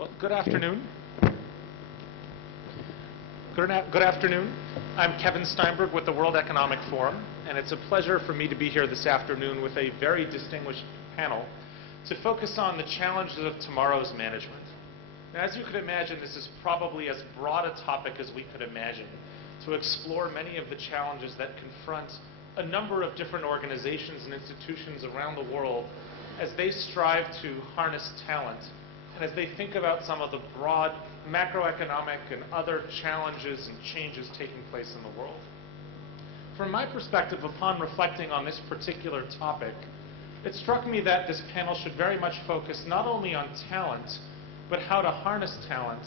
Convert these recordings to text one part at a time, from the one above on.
Well, good afternoon. Good afternoon. I'm Kevin Steinberg with the World Economic Forum, and it's a pleasure for me to be here this afternoon with a very distinguished panel to focus on the challenges of tomorrow's management. Now, as you could imagine, this is probably as broad a topic as we could imagine to explore many of the challenges that confront a number of different organizations and institutions around the world as they strive to harness talent and as they think about some of the broad macroeconomic and other challenges and changes taking place in the world. From my perspective, upon reflecting on this particular topic, it struck me that this panel should very much focus not only on talent, but how to harness talent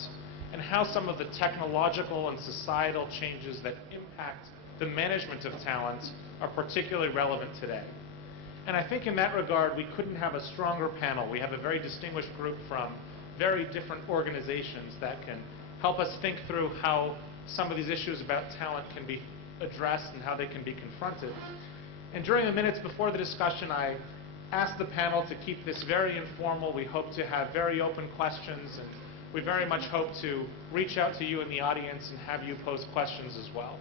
and how some of the technological and societal changes that impact the management of talent are particularly relevant today. And I think in that regard, we couldn't have a stronger panel. We have a very distinguished group from very different organizations that can help us think through how some of these issues about talent can be addressed and how they can be confronted. And during the minutes before the discussion, I asked the panel to keep this very informal. We hope to have very open questions, and we very much hope to reach out to you in the audience and have you pose questions as well.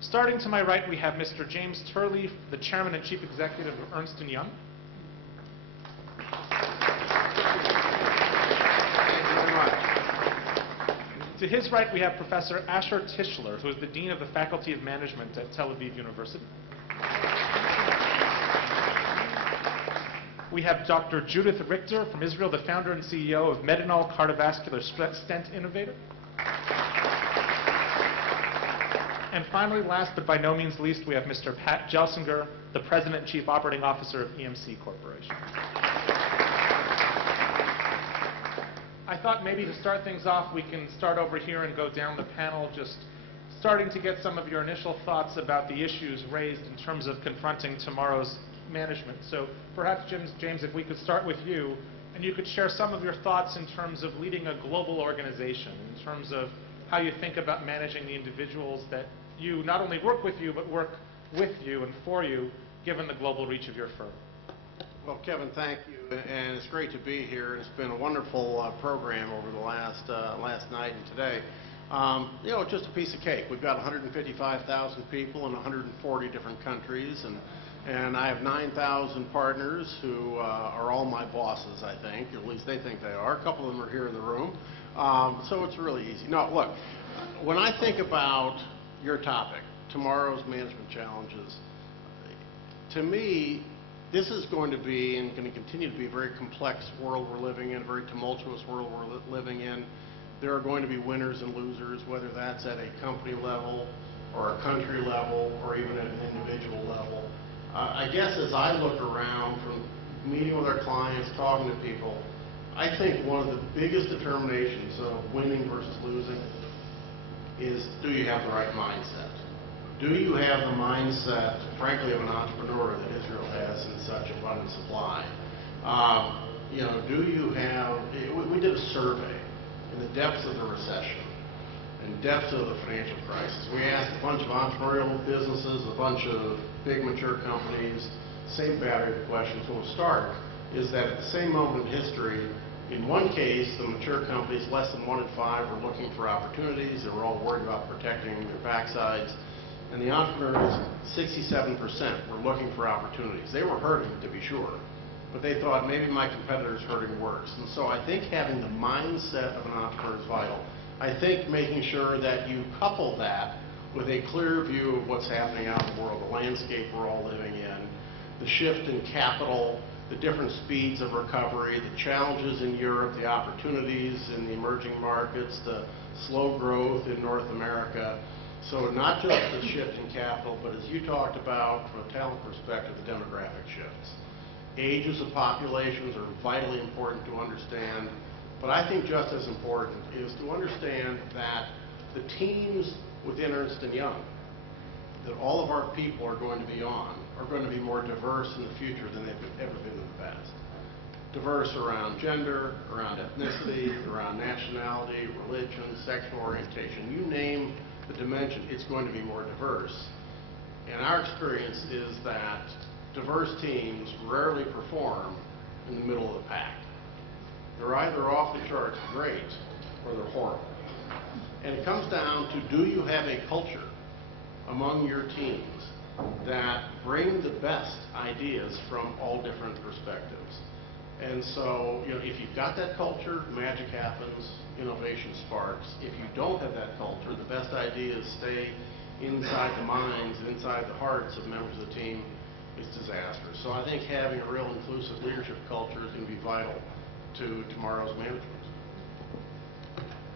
Starting to my right, we have Mr. James Turley, the Chairman and Chief Executive of Ernst & Young. Thank you very much. To his right, we have Professor Asher Tischler, who is the Dean of the Faculty of Management at Tel Aviv University. We have Dr. Judith Richter from Israel, the founder and CEO of Medinol Cardiovascular Stent Innovator. And finally, last but by no means least, we have Mr. Pat Gelsinger, the President and Chief Operating Officer of EMC Corporation. I thought maybe to start things off, we can start over here and go down the panel, just starting to get some of your initial thoughts about the issues raised in terms of confronting tomorrow's management. So perhaps, James, if we could start with you, and you could share some of your thoughts in terms of leading a global organization, in terms of how you think about managing the individuals that you not only work with you, but work with you and for you, given the global reach of your firm. Well, Kevin, thank you, and it's great to be here. It's been a wonderful program over the last night and today. You know, just a piece of cake. We've got 155,000 people in 140 different countries, and I have 9,000 partners who are all my bosses, I think. At least they think they are. A couple of them are here in the room. So it's really easy. No, look, when I think about your topic, tomorrow's management challenges, to me, this is going to be and going to continue to be a very complex world we're living in, a very tumultuous world we're living in. There are going to be winners and losers, whether that's at a company level or a country level or even at an individual level. I guess as I look around from meeting with our clients, talking to people, I think one of the biggest determinations of winning versus losing is, do you have the right mindset? Do you have the mindset, frankly, of an entrepreneur that Israel has in such abundant supply? You know, do you have, we did a survey in the depths of the recession, in depths of the financial crisis. We asked a bunch of entrepreneurial businesses, a bunch of big mature companies, same battery of questions. So we'll start is that at the same moment in history, in one case, the mature companies, less than 1 in 5, were looking for opportunities. They were all worried about protecting their backsides. And the entrepreneurs, 67%, were looking for opportunities. They were hurting, to be sure, but they thought maybe my competitor's hurting worse. And so I think having the mindset of an entrepreneur is vital. I think making sure that you couple that with a clear view of what's happening out in the world, the landscape we're all living in, the shift in capital, the different speeds of recovery, the challenges in Europe, the opportunities in the emerging markets, the slow growth in North America. So not just the shift in capital, but as you talked about from a talent perspective, the demographic shifts. Ages of populations are vitally important to understand, but I think just as important is to understand that the teams within Ernst & Young that all of our people are going to be on are going to be more diverse in the future than they've ever been in the past. Diverse around gender, around ethnicity, around nationality, religion, sexual orientation. You name the dimension, it's going to be more diverse. And our experience is that diverse teams rarely perform in the middle of the pack. They're either off the charts great or they're horrible. And it comes down to, do you have a culture among your teams that bring the best ideas from all different perspectives? And so, if you've got that culture, magic happens, innovation sparks. If you don't have that culture, the best ideas stay inside the minds and inside the hearts of members of the team. It's disastrous. So I think having a real inclusive leadership culture is going to be vital to tomorrow's management.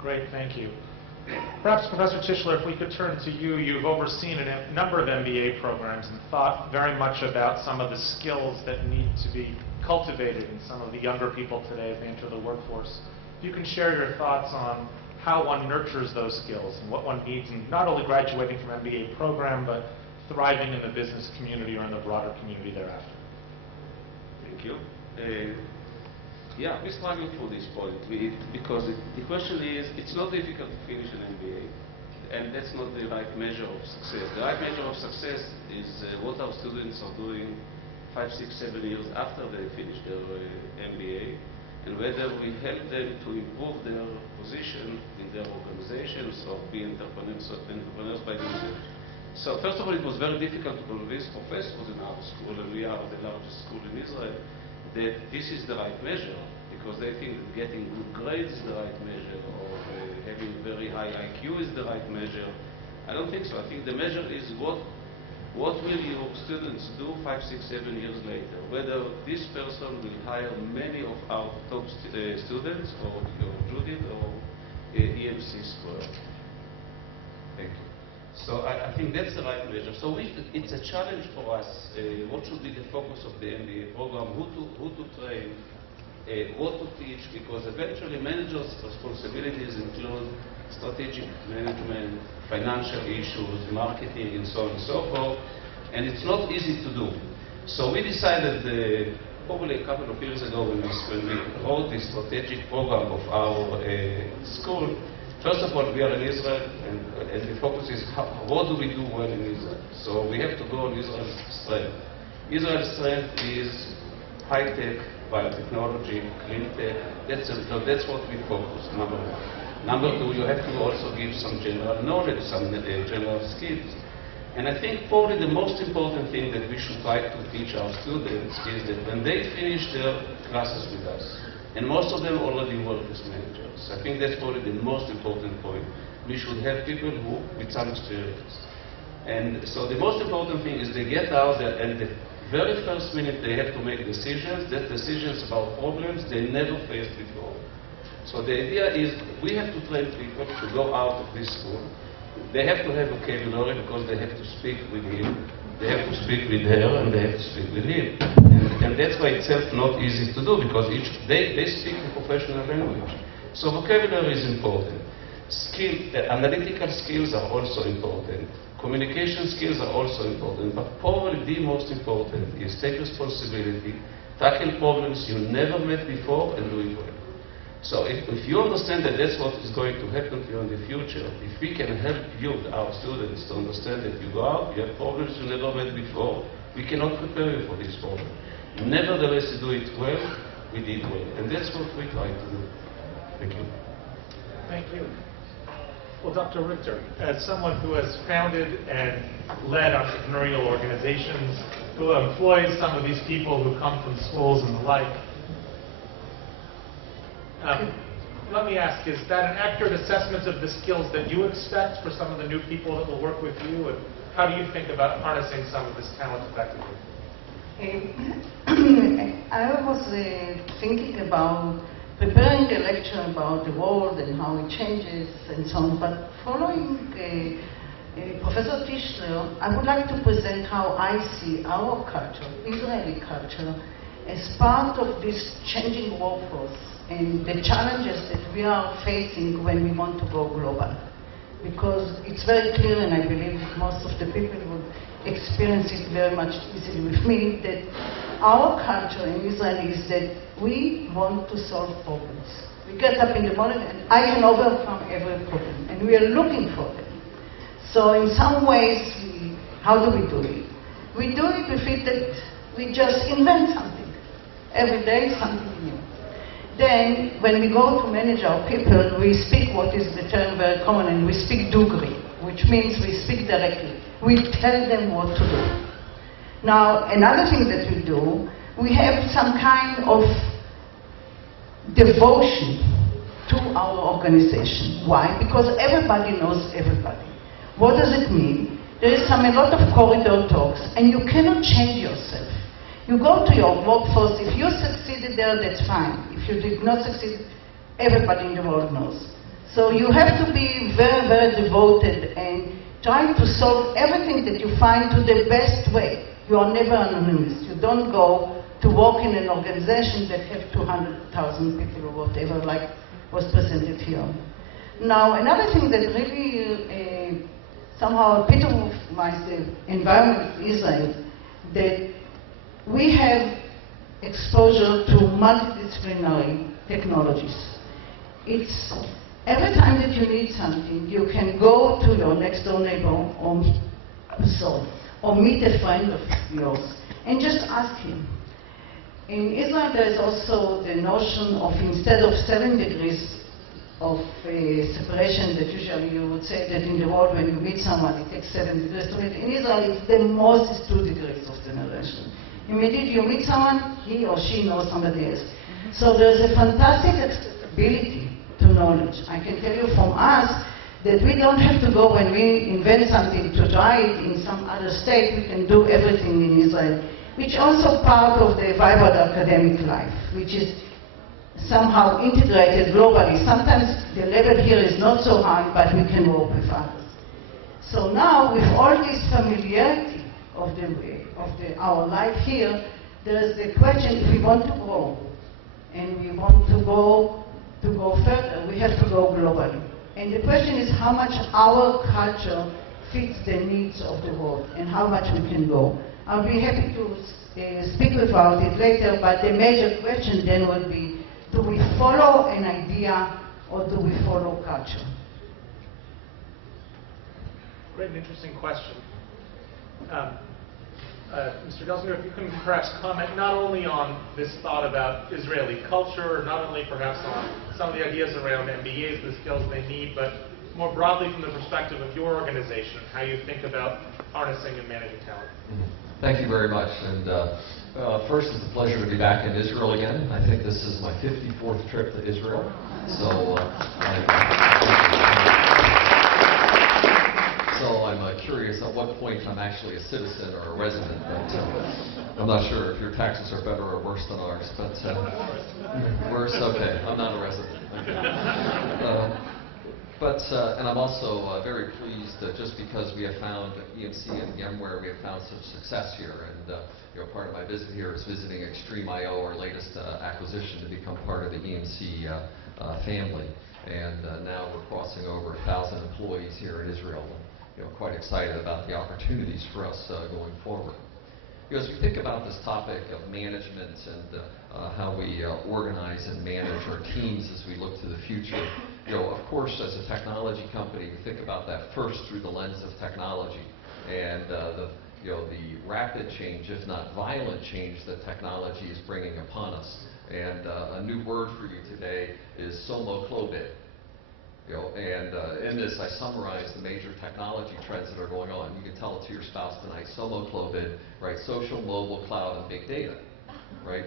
Great, thank you. Perhaps, Professor Tischler, if we could turn to you. You've overseen a number of MBA programs and thought very much about some of the skills that need to be cultivated in some of the younger people today as they enter the workforce. If you can share your thoughts on how one nurtures those skills and what one needs in not only graduating from an MBA program, but thriving in the business community or in the broader community thereafter. Thank you. Yeah, we struggle for this point because the question is, it's not difficult to finish an MBA, and that's not the right measure of success. The right measure of success is what our students are doing 5, 6, 7 years after they finish their MBA, and whether we help them to improve their position in their organizations or be entrepreneurs by themselves. So first of all, it was very difficult to convince professors in our school, and we are the largest school in Israel, that this is the right measure, because they think that getting good grades is the right measure, or having very high IQ is the right measure. I don't think so. I think the measure is what will your students do 5, 6, 7 years later, whether this person will hire many of our top students, or Judith, or EMC Square. Thank you. So I think that's the right measure. So it's a challenge for us. What should be the focus of the MBA program? Who to train? What to teach? Because eventually managers' responsibilities include strategic management, financial issues, marketing, and so on and so forth. And it's not easy to do. So we decided probably a couple of years ago when we wrote the strategic program of our school. First of all, we are in Israel, and the focus is what do we do well in Israel? So we have to go on Israel's strength. Israel's strength is high-tech, biotechnology, clean tech. That's what we focus, number one. Number two, you have to also give some general knowledge, some general skills. And I think probably the most important thing that we should try to teach our students is that when they finish their classes with us, and most of them already work as managers. I think that's probably the most important point. We should have people with some experience. And so the most important thing is they get out there, and the very first minute they have to make decisions, that decisions about problems they never faced before. So the idea is we have to train people to go out of this school. They have to have vocabulary because they have to speak with him, they have to speak with her, and they have to speak with him. And that's by itself not easy to do because they speak a professional language. So vocabulary is important. Analytical skills are also important. Communication skills are also important. But probably the most important is take responsibility, tackle problems you never met before, and do it well. So if you understand that that's what is going to happen to you in the future, if we can help you, our students, to understand that you go out, you have problems you never met before, we cannot prepare you for this problem. Nevertheless, you do it well, we did well. And that's what we try to do. Thank you. Thank you. Well, Dr. Richter, as someone who has founded and led entrepreneurial organizations, who employs some of these people who come from schools and the like, let me ask, is that an accurate assessment of the skills that you expect for some of the new people that will work with you? And how do you think about harnessing some of this talent effectively? I was thinking about preparing a lecture about the world and how it changes and so on, but following Professor Tischler, I would like to present how I see our culture, Israeli culture, as part of this changing workforce and the challenges that we are facing when we want to go global. Because it's very clear, and I believe most of the people would experience it very much easily with me, that our culture in Israel is that we want to solve problems. We get up in the morning and I can overcome every problem, and we are looking for them. So in some ways, how do we do it? We do it with it that we just invent something. Every day something new. Then, when we go to manage our people, we speak what is the term very common, and we speak dugri, which means we speak directly. We tell them what to do. Now, another thing that we do, we have some kind of devotion to our organization. Why? Because everybody knows everybody. What does it mean? There is a lot of corridor talks, and you cannot change yourself. You go to your workforce, if you succeeded there, that's fine. If you did not succeed, everybody in the world knows. So you have to be very, very devoted and try to solve everything that you find to the best way. You are never anonymous. You don't go to work in an organization that has 200,000 people or whatever, like was presented here. Now, another thing that really somehow epitomizes the environment of Israel, that we have exposure to multidisciplinary technologies. It's every time that you need something, you can go to your next door neighbor or meet a friend of yours and just ask him. In Israel, there is also the notion of, instead of 7 degrees of separation that usually you would say that in the world when you meet someone it takes 7 degrees to meet. In Israel, it's the most is 2 degrees of separation. Immediately you meet someone, he or she knows somebody else. So there's a fantastic accessibility to knowledge. I can tell you from us that we don't have to go when we invent something to try it in some other state. We can do everything in Israel, which also part of the vibrant academic life, which is somehow integrated globally. Sometimes the level here is not so high, but we can work with others. So now, with all this familiarity of our life here, there is the question, if we want to grow and we want to go further, we have to go globally. And the question is how much our culture fits the needs of the world and how much we can go. I'll be happy to speak about it later, but the major question then will be, do we follow an idea or do we follow culture? Great and interesting question. Mr. Gelsinger, if you can perhaps comment not only on this thought about Israeli culture, or not only perhaps on some of the ideas around MBAs and the skills they need, but more broadly from the perspective of your organization, how you think about harnessing and managing talent. Thank you very much. And first, it's a pleasure to be back in Israel again. I think this is my 54th trip to Israel. So I'm curious at what point I'm actually a citizen or a resident. But, I'm not sure if your taxes are better or worse than ours, but worse, okay. I'm not a resident. Okay. And I'm also very pleased just because we have found EMC and VMware, we have found such success here. And part of my visit here is visiting Extreme.io, our latest acquisition, to become part of the EMC family. And now we're crossing over 1,000 employees here in Israel. Quite excited about the opportunities for us going forward. As we think about this topic of management and how we organize and manage our teams as we look to the future, of course, as a technology company, we think about that first through the lens of technology and the rapid change, if not violent change, that technology is bringing upon us. And a new word for you today is somo-clobit. In this, I summarize the major technology trends that are going on. You can tell it to your spouse tonight. Somo-clobit, right? Social, mobile, cloud, and big data, right?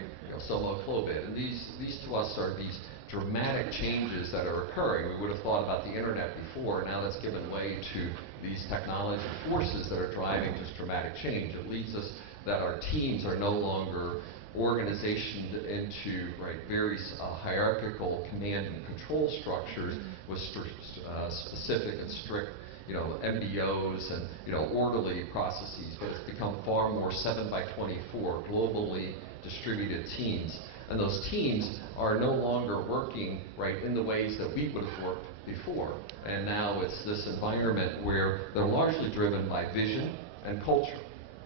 Somo-clobit. And these to us are these dramatic changes that are occurring. We would have thought about the internet before. Now that's given way to these technology forces that are driving this dramatic change. It leads us that our teams are no longer organizationed into very hierarchical command and control structures with specific and strict MBOs and orderly processes, but it's become far more 7x24 globally distributed teams. And those teams are no longer working in the ways that we would have worked before. And now it's this environment where they're largely driven by vision and culture.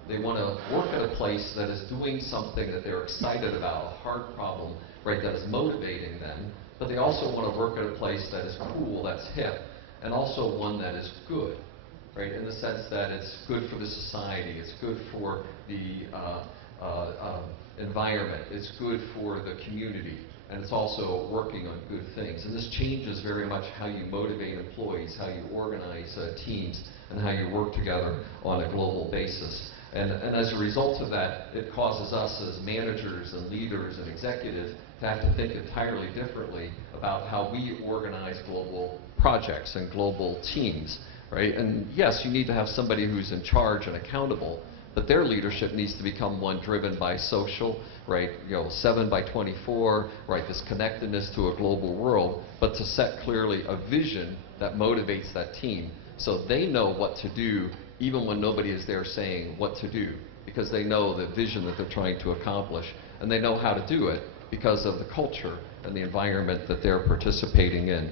They want to work at a place that is doing something that they're excited about, a hard problem, that is motivating them. But they also want to work at a place that is cool, that's hip, and also one that is good, in the sense that it's good for the society, it's good for the environment, it's good for the community. and it's also working on good things. And this changes very much how you motivate employees, how you organize teams, and how you work together on a global basis. And as a result of that, it causes us as managers and leaders and executives to have to think entirely differently about how we organize global projects and global teams, right? And yes, you need to have somebody who's in charge and accountable, but their leadership needs to become one driven by social, right? 7 by 24, right? This connectedness to a global world, but to set clearly a vision that motivates that team so they know what to do even when nobody is there saying what to do, because they know the vision that they're trying to accomplish, and they know how to do it because of the culture and the environment that they're participating in.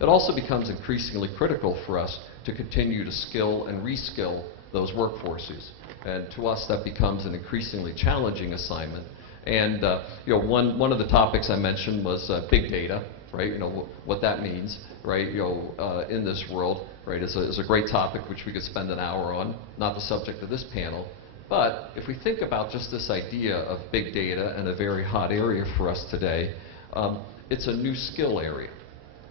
It also becomes increasingly critical for us to continue to skill and reskill those workforces. And to us, that becomes an increasingly challenging assignment. And one of the topics I mentioned was big data, right? What that means, right? In this world, right? Is a great topic which we could spend an hour on. Not the subject of this panel, but if we think about just this idea of big data and a very hot area for us today, it's a new skill area.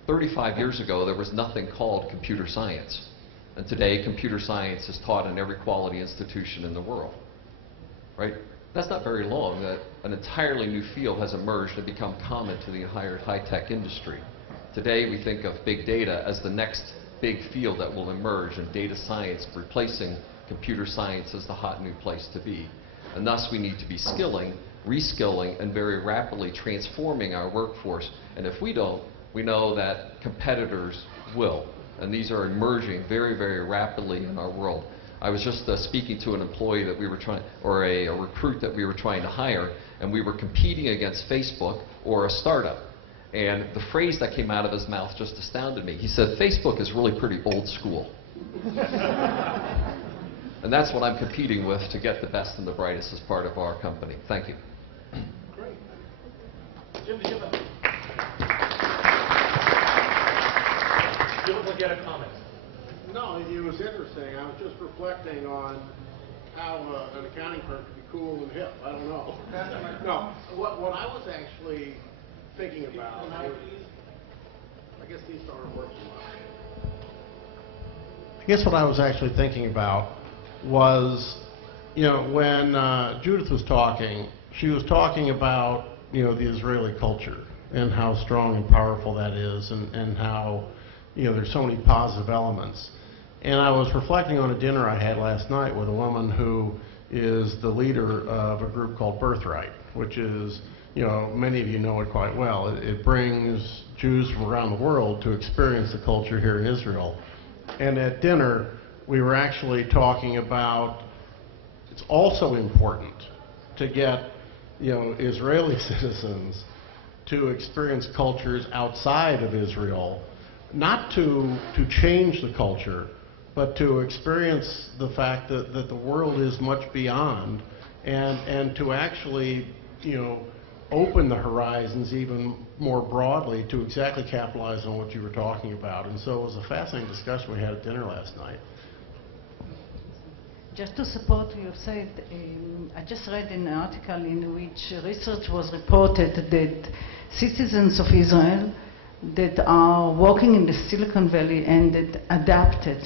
35 years ago, there was nothing called computer science. And today, computer science is taught in every quality institution in the world, right? That's not very long that an entirely new field has emerged and become common to the entire high-tech industry. Today, we think of big data as the next big field that will emerge, and data science replacing computer science as the hot new place to be. And thus, we need to be skilling, reskilling, and very rapidly transforming our workforce. And if we don't, we know that competitors will. And these are emerging very, very rapidly in our world. I was just speaking to an employee that we were trying, or a recruit that we were trying to hire, and we were competing against Facebook or a startup. And the phrase that came out of his mouth just astounded me. He said, "Facebook is really pretty old school." And that's what I'm competing with to get the best and the brightest as part of our company. Thank you. Great. Jim, did you have a... You look like you had a comment. No, it was interesting. I was just reflecting on how an accounting firm could be cool and hip. I don't know. No, what I was actually thinking about, I guess these aren't working well. I guess what I was actually thinking about was, when Judith was talking, she was talking about, the Israeli culture and how strong and powerful that is, and how, there's so many positive elements. And I was reflecting on a dinner I had last night with a woman who is the leader of a group called Birthright, which is, many of you know it quite well. It brings Jews from around the world to experience the culture here in Israel. And at dinner, we were actually talking about it's also important to get, Israeli citizens to experience cultures outside of Israel, not to change the culture, but to experience the fact that the world is much beyond, and to actually, open the horizons even more broadly to exactly capitalize on what you were talking about. And so it was a fascinating discussion we had at dinner last night. Just to support what you said, I just read an article in which research was reported that citizens of Israel that are working in the Silicon Valley and that adapted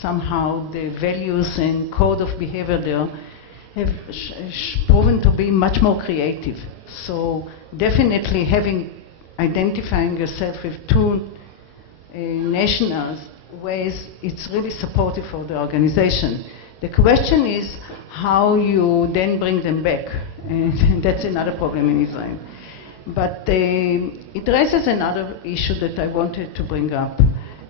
somehow the values and code of behavior there have proven to be much more creative. So definitely identifying yourself with two national ways, it's really supportive for the organization. The question is how you then bring them back, and that's another problem in Israel. But it raises another issue that I wanted to bring up,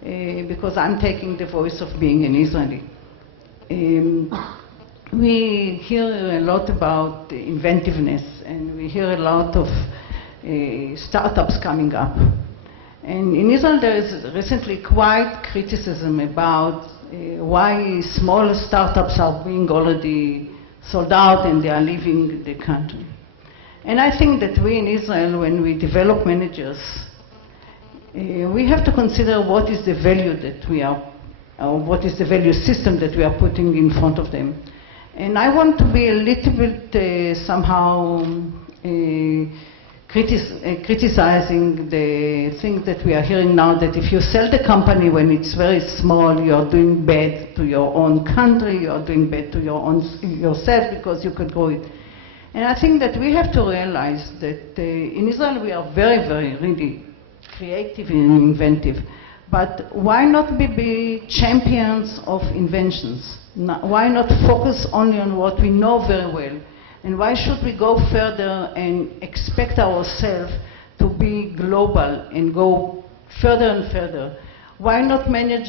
because I'm taking the voice of being an Israeli. We hear a lot about inventiveness, and we hear a lot of startups coming up. And in Israel there is recently quite criticism about why small startups are being already sold out and they are leaving the country. And I think that we in Israel, when we develop managers, we have to consider what is the value that we are, or what is the value system that we are putting in front of them. And I want to be a little bit somehow criticizing the thing that we are hearing now, that if you sell the company when it's very small, you are doing bad to your own country, you are doing bad to yourself because you could grow it. And I think that we have to realize that in Israel we are very, very, really creative and inventive. But why not be champions of inventions? Why not focus only on what we know very well? And why should we go further and expect ourselves to be global and go further and further? Why not manage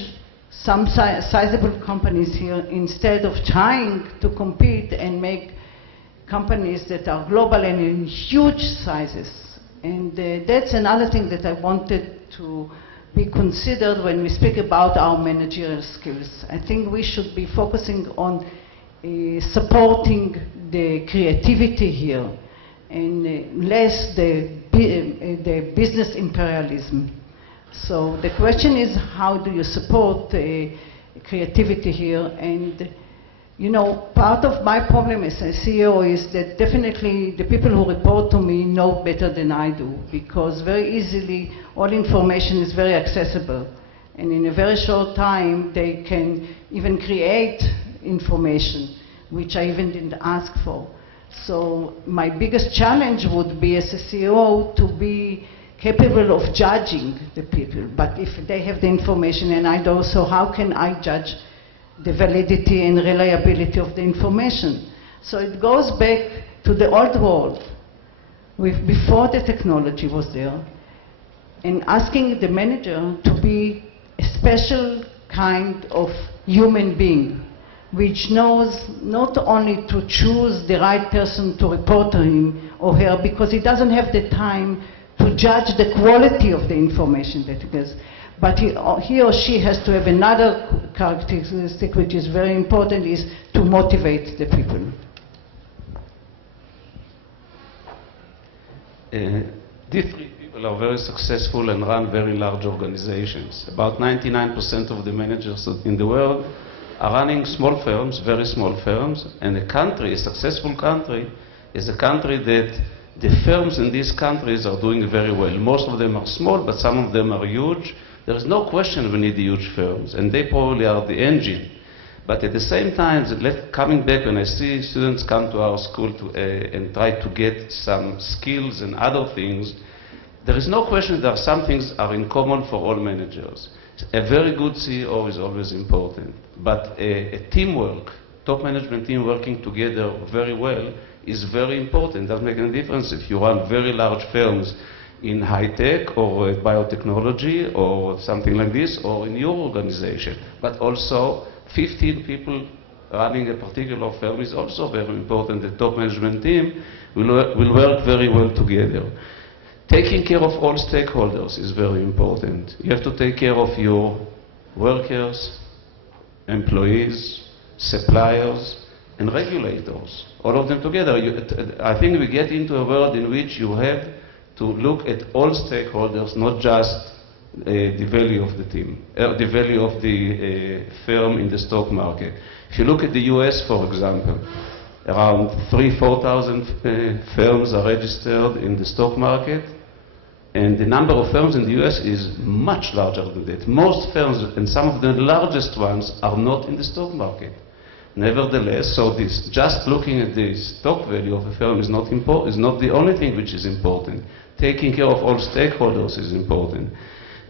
some sizable companies here instead of trying to compete and make companies that are global and in huge sizes? And that's another thing that I wanted to be considered when we speak about our managerial skills. I think we should be focusing on supporting the creativity here and less the business imperialism. So the question is, how do you support creativity here? And you know, part of my problem as a CEO is that definitely the people who report to me know better than I do, because very easily all information is very accessible. And in a very short time, they can even create information, which I even didn't ask for. So my biggest challenge would be as a CEO to be capable of judging the people. But if they have the information and I don't, so how can I judge the validity and reliability of the information? So it goes back to the old world, before the technology was there, and asking the manager to be a special kind of human being, which knows not only to choose the right person to report to him or her, because he doesn't have the time to judge the quality of the information that he gets, but he or she has to have another characteristic which is very important, is to motivate the people. Different people are very successful and run very large organizations. About 99% of the managers in the world are running small firms, very small firms, and a country, a successful country, is a country that the firms in these countries are doing very well. Most of them are small, but some of them are huge. There is no question we need the huge firms, and they probably are the engine. But at the same time, coming back, when I see students come to our school and try to get some skills and other things, there is no question there are some things are in common for all managers. A very good CEO is always important, but a teamwork, top management team working together very well is very important. It doesn't make any difference if you run very large firms in high-tech or biotechnology or something like this, or in your organization. But also, 15 people running a particular firm is also very important. The top management team will work very well together. Taking care of all stakeholders is very important. You have to take care of your workers, employees, suppliers, and regulators, all of them together. I think we get into a world in which you have to look at all stakeholders, not just the value of the team, the value of the firm in the stock market. If you look at the US, for example, around 3,000–4,000 firms are registered in the stock market, and the number of firms in the US is much larger than that. Most firms, and some of the largest ones, are not in the stock market. Nevertheless, so this, just looking at the stock value of a firm is not the only thing which is important. Taking care of all stakeholders is important.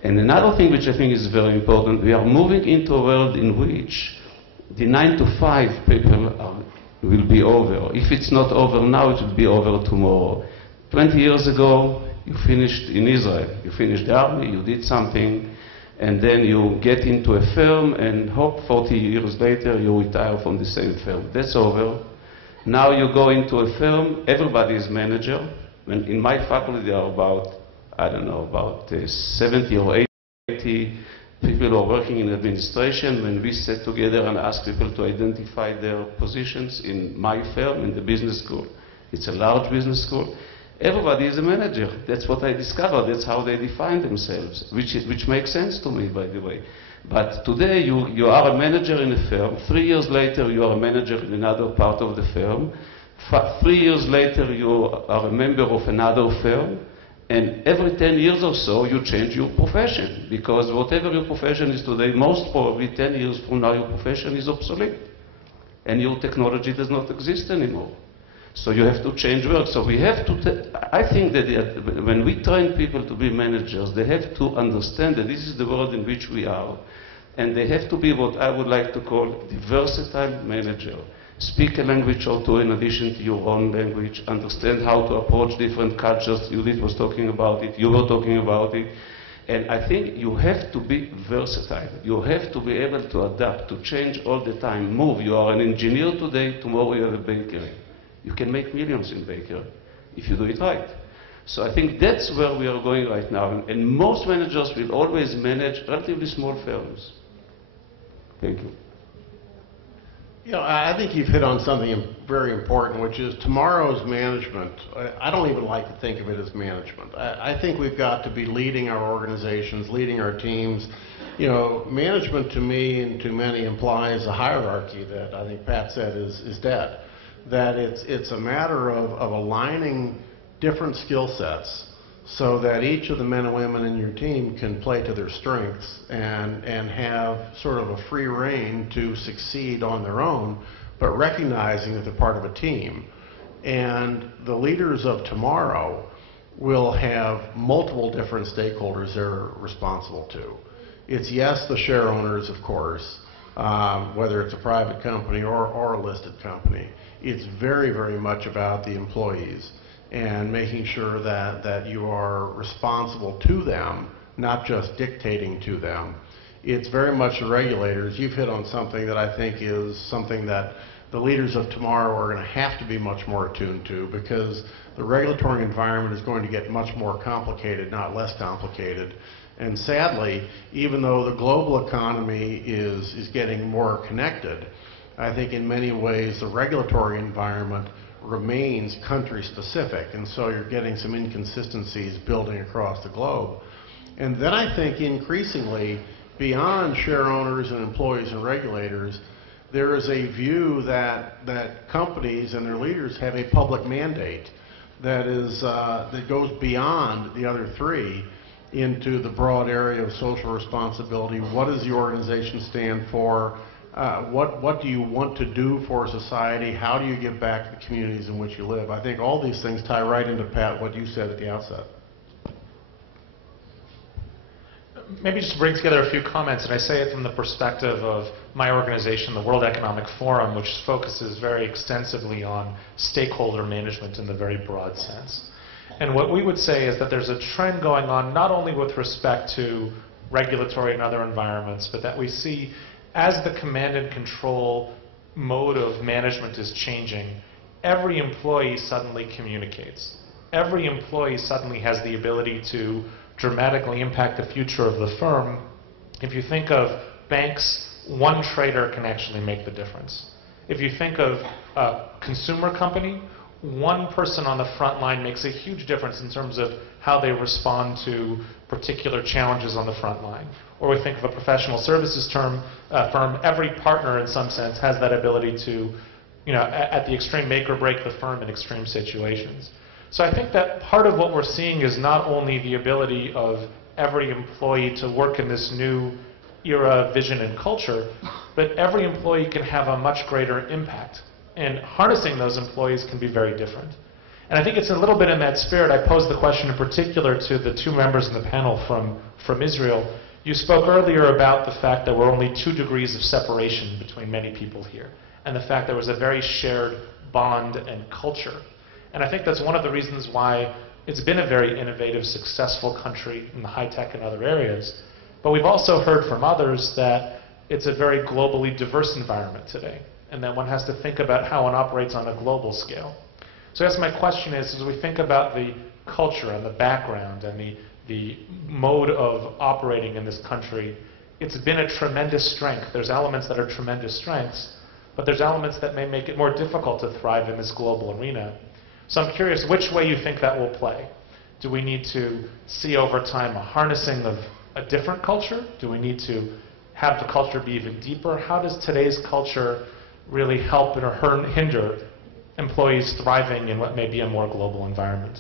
And another thing which I think is very important, we are moving into a world in which the 9-to-5 people will be over. If it's not over now, it will be over tomorrow. 20 years ago, you finished in Israel. You finished the army, you did something, and then you get into a firm, and hope 40 years later you retire from the same firm. That's over. Now you go into a firm, everybody is manager. And in my faculty there are about, I don't know, about 70 or 80 people who are working in administration. When we sat together and asked people to identify their positions in my firm, in the business school, it's a large business school, everybody is a manager. That's what I discovered. That's how they define themselves, which makes sense to me, by the way. But today you are a manager in a firm. 3 years later you are a manager in another part of the firm. 3 years later, you are a member of another firm, and every 10 years or so, you change your profession, because whatever your profession is today, most probably 10 years from now, your profession is obsolete, and your technology does not exist anymore. So you have to change work. So we have to, I think that when we train people to be managers, they have to understand that this is the world in which we are, and they have to be what I would like to call the versatile manager. Speak a language or two in addition to your own language, understand how to approach different cultures. Judith was talking about it, you were talking about it. And I think you have to be versatile. You have to be able to adapt, to change all the time, move. You are an engineer today, tomorrow you have a bakery. You can make millions in bakery if you do it right. So I think that's where we are going right now. And most managers will always manage relatively small firms. Thank you. You know, I think you've hit on something very important, which is tomorrow's management. I don't even like to think of it as management. I think we've got to be leading our organizations, leading our teams. You know, management to me and to many implies a hierarchy that I think Pat said is dead. That it's a matter of aligning different skill sets so that each of the men and women in your team can play to their strengths and have sort of a free rein to succeed on their own, but recognizing that they're part of a team. And the leaders of tomorrow will have multiple different stakeholders they're responsible to. It's, yes, the share owners, of course, whether it's a private company or a listed company. It's very, very much about the employees and making sure that you are responsible to them, not just dictating to them. It's very much the regulators. You've hit on something that I think is something that the leaders of tomorrow are going to have to be much more attuned to, because the regulatory environment is going to get much more complicated, not less complicated. And sadly, even though the global economy is getting more connected, I think in many ways the regulatory environment remains country-specific, and so you're getting some inconsistencies building across the globe. And then I think increasingly, beyond share owners and employees and regulators, there is a view that companies and their leaders have a public mandate that goes beyond the other three into the broad area of social responsibility. What does the organization stand for? What do you want to do for society? How do you give back to the communities in which you live? I think all these things tie right into, Pat, what you said at the outset. Maybe just to bring together a few comments, and I say it from the perspective of my organization, the World Economic Forum, which focuses very extensively on stakeholder management in the very broad sense. And what we would say is that there's a trend going on not only with respect to regulatory and other environments, but that we see as the command and control mode of management is changing, every employee suddenly communicates. Every employee suddenly has the ability to dramatically impact the future of the firm. If you think of banks, one trader can actually make the difference. If you think of a consumer company, one person on the front line makes a huge difference in terms of how they respond to particular challenges on the front line. Or we think of a professional services firm, every partner in some sense has that ability to, at the extreme, make or break the firm in extreme situations. So I think that part of what we're seeing is not only the ability of every employee to work in this new era, vision, and culture, but every employee can have a much greater impact. And harnessing those employees can be very different. And I think it's a little bit in that spirit I posed the question in particular to the two members in the panel from Israel. You spoke earlier about the fact that we're only 2 degrees of separation between many people here, and the fact there was a very shared bond and culture. And I think that's one of the reasons why it's been a very innovative, successful country in the high tech and other areas. But we've also heard from others that it's a very globally diverse environment today, and that one has to think about how one operates on a global scale. So I guess my question is, as we think about the culture and the background and the mode of operating in this country, it's been a tremendous strength. There's elements that are tremendous strengths, but there's elements that may make it more difficult to thrive in this global arena. So I'm curious which way you think that will play. Do we need to see over time a harnessing of a different culture? Do we need to have the culture be even deeper? How does today's culture really help or hinder employees thriving in what may be a more global environment?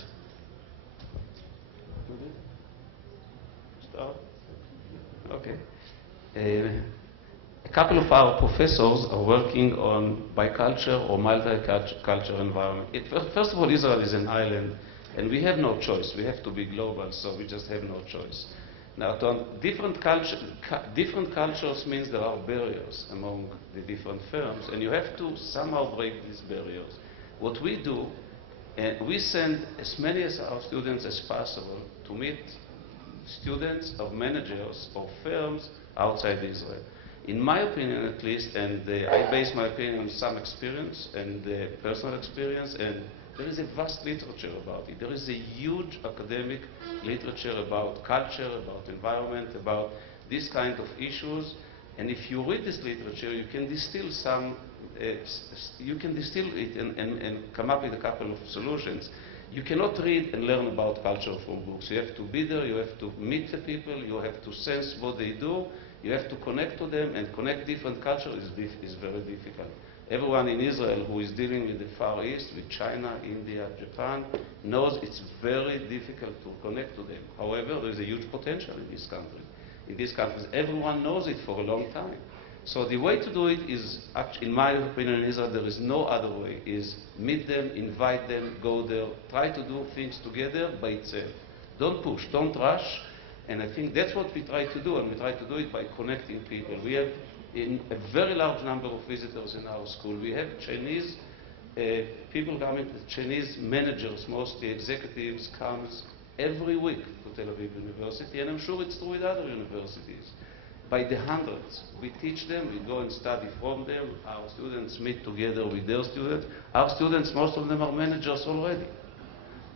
Okay. A couple of our professors are working on biculture or multicultural environment. First of all, Israel is an island, and we have no choice. We have to be global, so we just have no choice. Now, different cultures means there are barriers among the different firms, and you have to somehow break these barriers. What we do, we send as many of our students as possible to meet students of managers of firms outside Israel. In my opinion, at least, and I base my opinion on some experience and personal experience, and there is a vast literature about it. There is a huge academic literature about culture, about environment, about these kind of issues. And if you read this literature, you can distill it and come up with a couple of solutions. You cannot read and learn about culture from books. You have to be there, you have to meet the people, you have to sense what they do, you have to connect to them, and connect different cultures is very difficult. Everyone in Israel who is dealing with the Far East, with China, India, Japan, knows it's very difficult to connect to them. However, there is a huge potential in these countries. In these countries, everyone knows it for a long time. So the way to do it is, actually, in my opinion, in Israel, there is no other way, is meet them, invite them, go there, try to do things together by itself. Don't push, don't rush, and I think that's what we try to do, and we try to do it by connecting people. We have a very large number of visitors in our school. We have Chinese people coming, Chinese managers, mostly executives, comes every week to Tel Aviv University, and I'm sure it's true with other universities. By the hundreds. We teach them, we go and study from them, our students meet together with their students. Our students, most of them are managers already.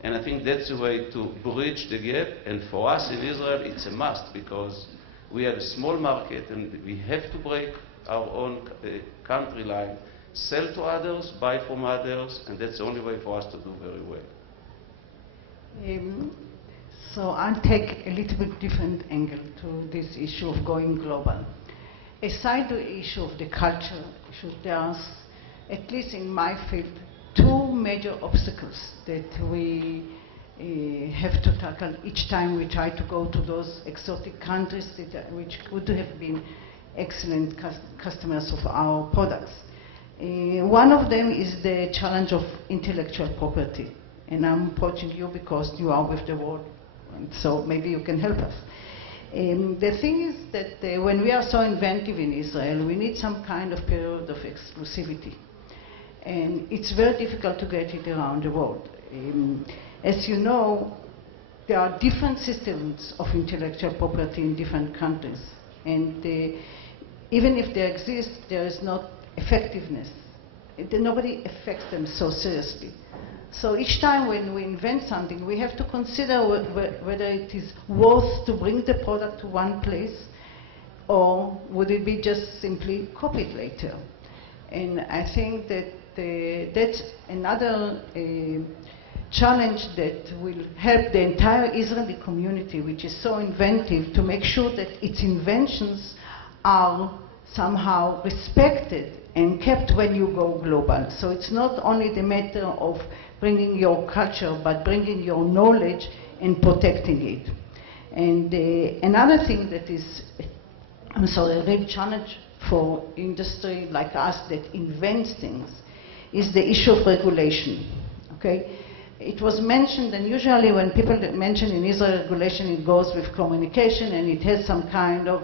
And I think that's the way to bridge the gap, and for us in Israel it's a must, because we have a small market and we have to break our own country line, sell to others, buy from others, and that's the only way for us to do very well. So I'll take a little bit different angle to this issue of going global. Aside the issue of the culture issue, there are, at least in my field, two major obstacles that we have to tackle each time we try to go to those exotic countries which could have been excellent customers of our products. One of them is the challenge of intellectual property. And I'm approaching you because you are with the world. And so maybe you can help us. The thing is that when we are so inventive in Israel, we need some kind of period of exclusivity. And it's very difficult to get it around the world. As you know, there are different systems of intellectual property in different countries. And even if they exist, there is not effectiveness. Nobody affects them so seriously. So each time when we invent something, we have to consider whether it is worth to bring the product to one place, or would it be just simply copied later. And I think that that's another challenge that will help the entire Israeli community, which is so inventive, to make sure that its inventions are somehow respected and kept when you go global. So it's not only the matter of bringing your culture, but bringing your knowledge and protecting it. And another thing that is, a real challenge for industry like us that invents things is the issue of regulation, okay? It was mentioned, and usually when people mention in Israel regulation, it goes with communication and it has some kind of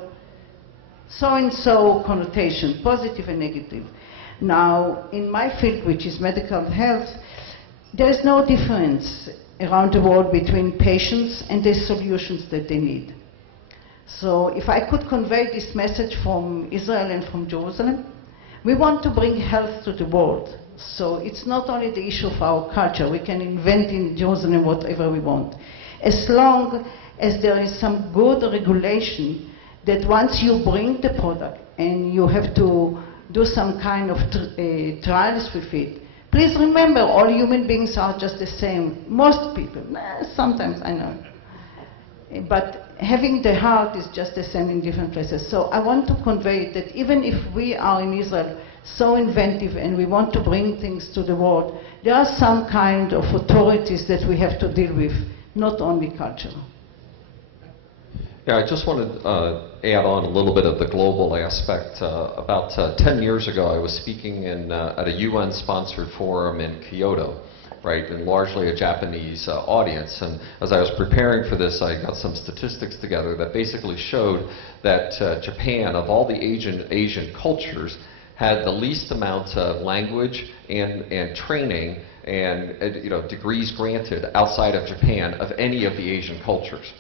so-and-so connotation, positive and negative. Now, in my field, which is medical health, there is no difference around the world between patients and the solutions that they need. So if I could convey this message from Israel and from Jerusalem, we want to bring health to the world. So it's not only the issue of our culture. We can invent in Jerusalem whatever we want. As long as there is some good regulation that once you bring the product and you have to do some kind of trials with it, please remember, all human beings are just the same. Most people, sometimes I know. But having the heart is just the same in different places. So I want to convey that even if we are in Israel so inventive and we want to bring things to the world, there are some kind of authorities that we have to deal with, not only culture. Yeah, I just want to add on a little bit of the global aspect. About 10 years ago, I was speaking at a UN-sponsored forum in Kyoto, right, and largely a Japanese audience. And as I was preparing for this, I got some statistics together that basically showed that Japan, of all the Asian cultures, had the least amount of language and training and degrees granted outside of Japan of any of the Asian cultures.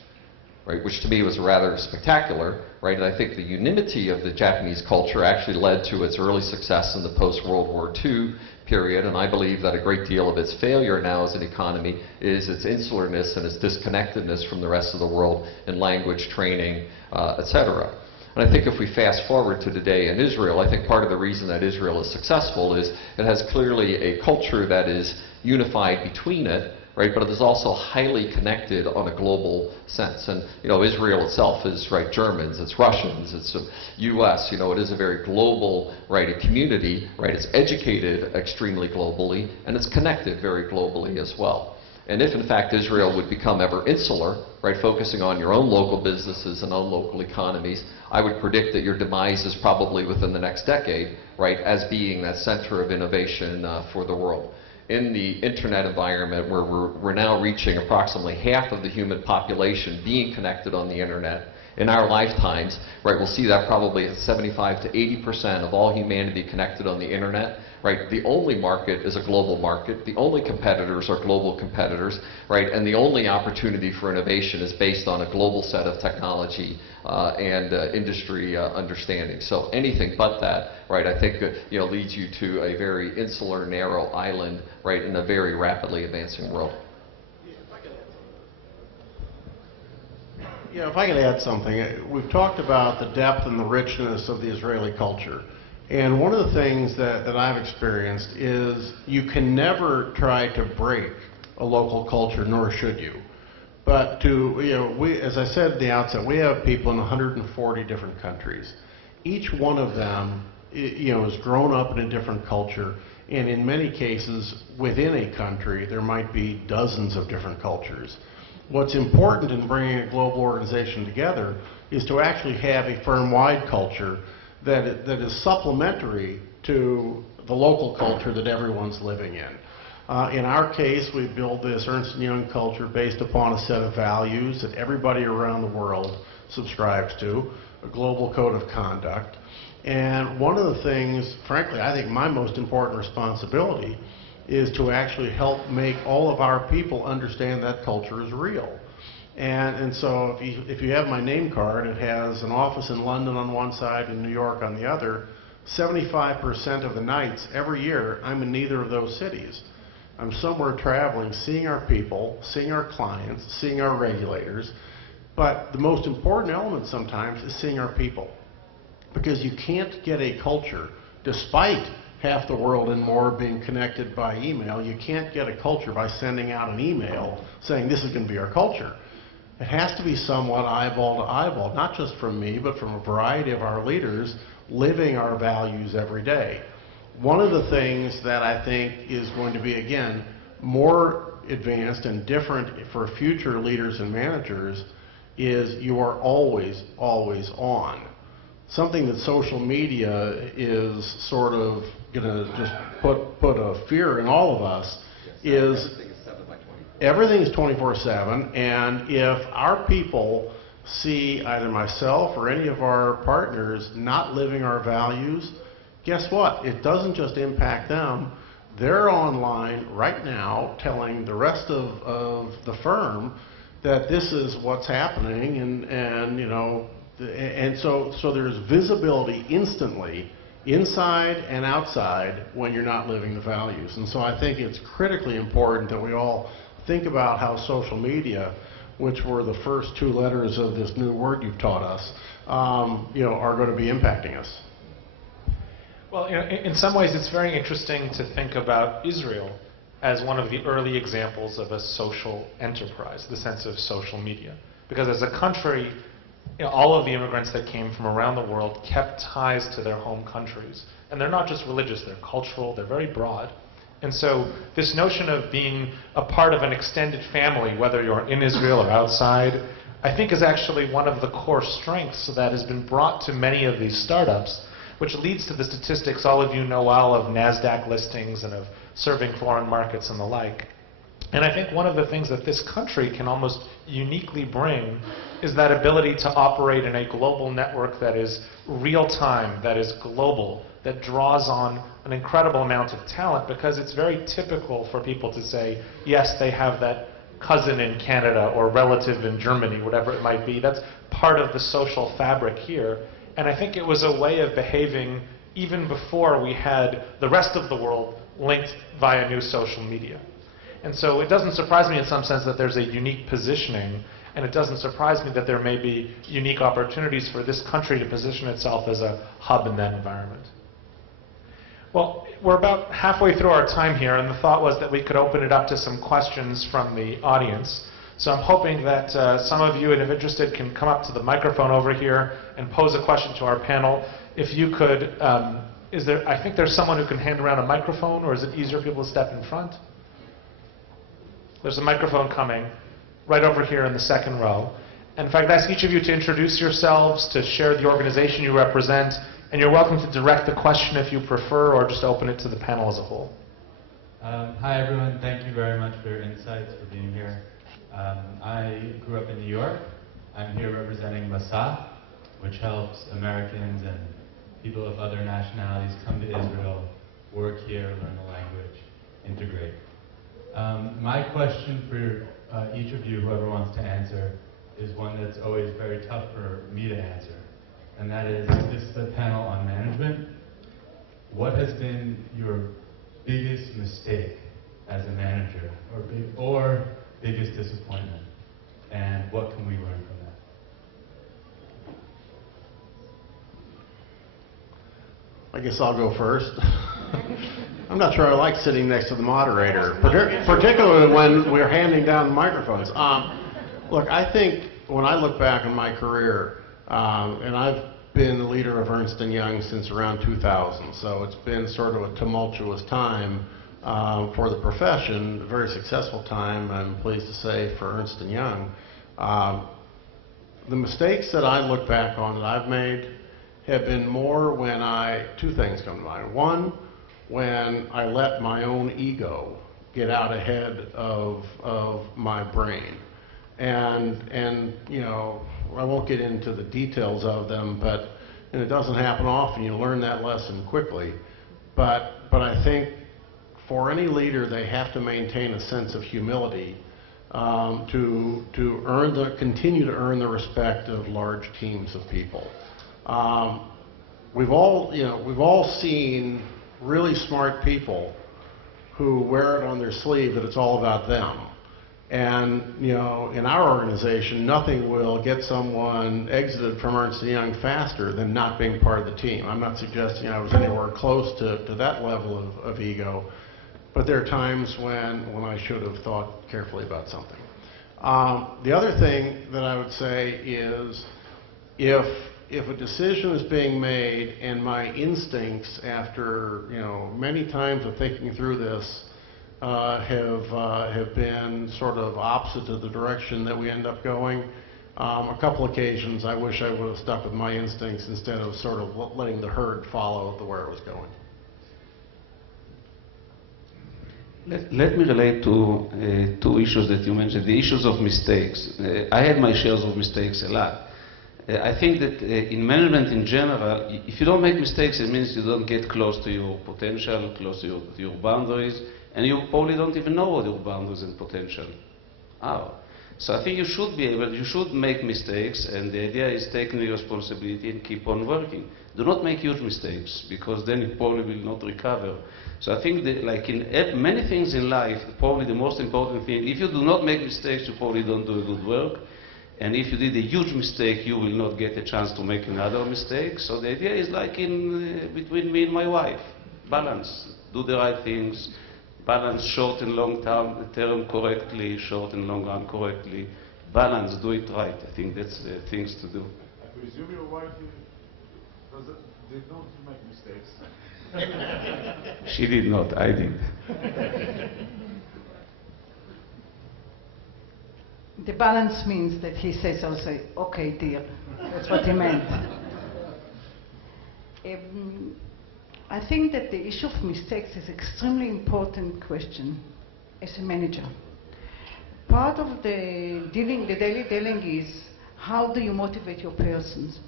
Right, which to me was rather spectacular, right? And I think the unanimity of the Japanese culture actually led to its early success in the post-World War II period, and I believe that a great deal of its failure now as an economy is its insularness and its disconnectedness from the rest of the world in language, training, etc. And I think if we fast forward to today in Israel, I think part of the reason that Israel is successful is it has clearly a culture that is unified between it, right, but it is also highly connected on a global sense. And, Israel itself is, right, Germans, it's Russians, it's U.S., it is a very global, right, community, right, it's educated extremely globally, and it's connected very globally as well. And if, in fact, Israel would become ever insular, right, focusing on your own local businesses and own local economies, I would predict that your demise is probably within the next decade, right, as being that center of innovation for the world. In the internet environment where we're now reaching approximately half of the human population being connected on the internet in our lifetimes, right, we'll see that probably at 75 to 80% of all humanity connected on the internet, right? The only market is a global market, the only competitors are global competitors, right? And the only opportunity for innovation is based on a global set of technology and industry understanding. So anything but that, right, I think leads you to a very insular, narrow island, right, in a very rapidly advancing world. Yeah, if I could add something. We've talked about the depth and the richness of the Israeli culture. And one of the things that I've experienced is you can never try to break a local culture, nor should you. But as I said at the outset, we have people in 140 different countries. Each one of them, has grown up in a different culture. And in many cases, within a country, there might be dozens of different cultures. What's important in bringing a global organization together is to actually have a firm-wide culture that is supplementary to the local culture that everyone's living in. In our case, we build this Ernst & Young culture based upon a set of values that everybody around the world subscribes to, a global code of conduct. And one of the things, frankly, I think my most important responsibility is to actually help make all of our people understand that culture is real. And so if you have my name card, it has an office in London on one side and New York on the other. 75% of the nights every year, I'm in neither of those cities. I'm somewhere traveling, seeing our people, seeing our clients, seeing our regulators. But the most important element sometimes is seeing our people. Because you can't get a culture, despite half the world and more being connected by email, you can't get a culture by sending out an email saying this is going to be our culture. It has to be somewhat eyeball to eyeball, not just from me, but from a variety of our leaders living our values every day. One of the things that I think is going to be, again, more advanced and different for future leaders and managers is you are always, always on. Something that social media is sort of going to just put a fear in all of us is everything is 24/7, and if our people see either myself or any of our partners not living our values, guess what? It doesn't just impact them. They're online right now telling the rest of the firm that this is what's happening, and so there's visibility instantly inside and outside when you're not living the values. And so I think it's critically important that we all think about how social media, which were the first two letters of this new word you've taught us, are going to be impacting us. Well, in some ways it's very interesting to think about Israel as one of the early examples of a social enterprise, the sense of social media. Because as a country, all of the immigrants that came from around the world kept ties to their home countries. And they're not just religious, they're cultural, they're very broad. And so this notion of being a part of an extended family, whether you're in Israel or outside, I think is actually one of the core strengths that has been brought to many of these startups, which leads to the statistics all of you know well of NASDAQ listings and of serving foreign markets and the like. And I think one of the things that this country can almost uniquely bring is that ability to operate in a global network that is real-time, that is global, that draws on an incredible amount of talent, because it's very typical for people to say, yes, they have that cousin in Canada or relative in Germany, whatever it might be. That's part of the social fabric here. And I think it was a way of behaving even before we had the rest of the world linked via new social media. And so it doesn't surprise me in some sense that there's a unique positioning, and it doesn't surprise me that there may be unique opportunities for this country to position itself as a hub in that environment. Well, we're about halfway through our time here, and the thought was that we could open it up to some questions from the audience. So I'm hoping that some of you, and if interested, can come up to the microphone over here and pose a question to our panel. If you could, I think there's someone who can hand around a microphone, or is it easier for people to step in front? There's a microphone coming right over here in the second row. And in fact, I'd ask each of you to introduce yourselves, to share the organization you represent, and you're welcome to direct the question if you prefer, or just open it to the panel as a whole. Hi everyone, thank you very much for your insights, for being here. I grew up in New York. I'm here representing Masa, which helps Americans and people of other nationalities come to Israel, work here, learn the language, integrate. My question for each of you, whoever wants to answer, is one that's always very tough for me to answer. And that is, this is a panel on management. What has been your biggest mistake as a manager, or biggest disappointment? And what can we learn from that? I guess I'll go first. I'm not sure I like sitting next to the moderator, particularly when we're handing down microphones. Look, I think when I look back on my career, and I've been the leader of Ernst & Young since around 2000, so it's been sort of a tumultuous time for the profession, a very successful time, I'm pleased to say, for Ernst & Young. The mistakes that I look back on that I've made have been more when two things come to mind. One, when I let my own ego get out ahead of my brain. And you know, I won't get into the details of them, but and it doesn't happen often. You learn that lesson quickly. But I think for any leader, they have to maintain a sense of humility to continue to earn the respect of large teams of people. We've all seen really smart people who wear it on their sleeve that it's all about them. And you know, in our organization, nothing will get someone exited from Ernst & Young faster than not being part of the team. I'm not suggesting I was anywhere close to that level of ego, but there are times when I should have thought carefully about something. The other thing that I would say is if a decision is being made and my instincts after many times of thinking through this have been sort of opposite to the direction that we end up going, a couple occasions I wish I would have stuck with my instincts instead of sort of letting the herd follow where it was going. Let me relate to two issues that you mentioned, the issues of mistakes. I had my shares of mistakes a lot. I think that in management in general, if you don't make mistakes, it means you don't get close to your potential, close to your boundaries, and you probably don't even know what your boundaries and potential are. So I think you should make mistakes, and the idea is taking the responsibility and keep on working. Do not make huge mistakes, because then you probably will not recover. So I think that, like in many things in life, probably the most important thing, if you do not make mistakes, you probably don't do a good work. And if you did a huge mistake, you will not get a chance to make another mistake. So the idea is like between me and my wife. Balance. Do the right things. Balance short and long term correctly, short and long run correctly. Balance. Do it right. I think that's the things to do. presume your wife did not make mistakes. She did not, I did. The balance means that he says also, okay, dear. That's what he meant. I think that the issue of mistakes is an extremely important question as a manager. Part of the daily dealing is how do you motivate your persons,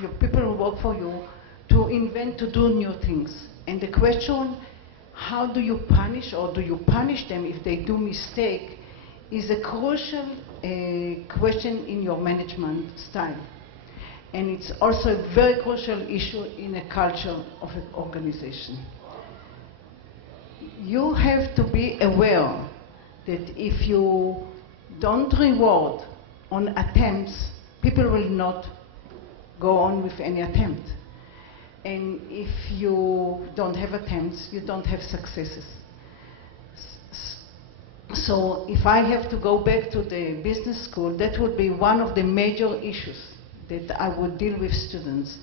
your people who work for you, to invent, to do new things. And the question, how do you punish or do you punish them if they do mistake, is a crucial question in your management style. And it's also a very crucial issue in a culture of an organization. You have to be aware that if you don't reward on attempts, people will not go on with any attempt. And if you don't have attempts, you don't have successes. So if I have to go back to the business school, that would be one of the major issues that I would deal with students.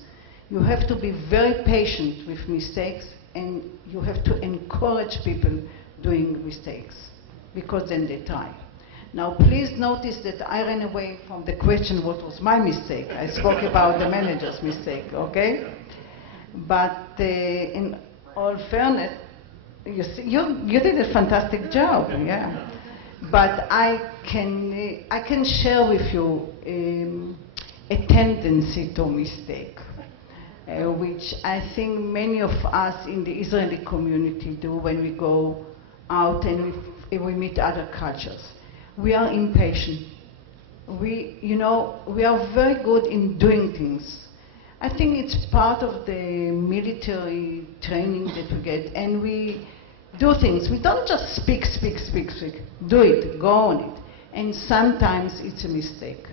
You have to be very patient with mistakes, and you have to encourage people doing mistakes, because then they try. Now please notice that I ran away from the question what was my mistake. I spoke about the manager's mistake, okay? But in all fairness, you see, you did a fantastic job, yeah. But I can share with you a tendency to mistake, which I think many of us in the Israeli community do when we go out and we meet other cultures. We are impatient. We are very good in doing things. I think it's part of the military training that we get, and we do things. We don't just speak. Do it, go on it. And sometimes it's a mistake.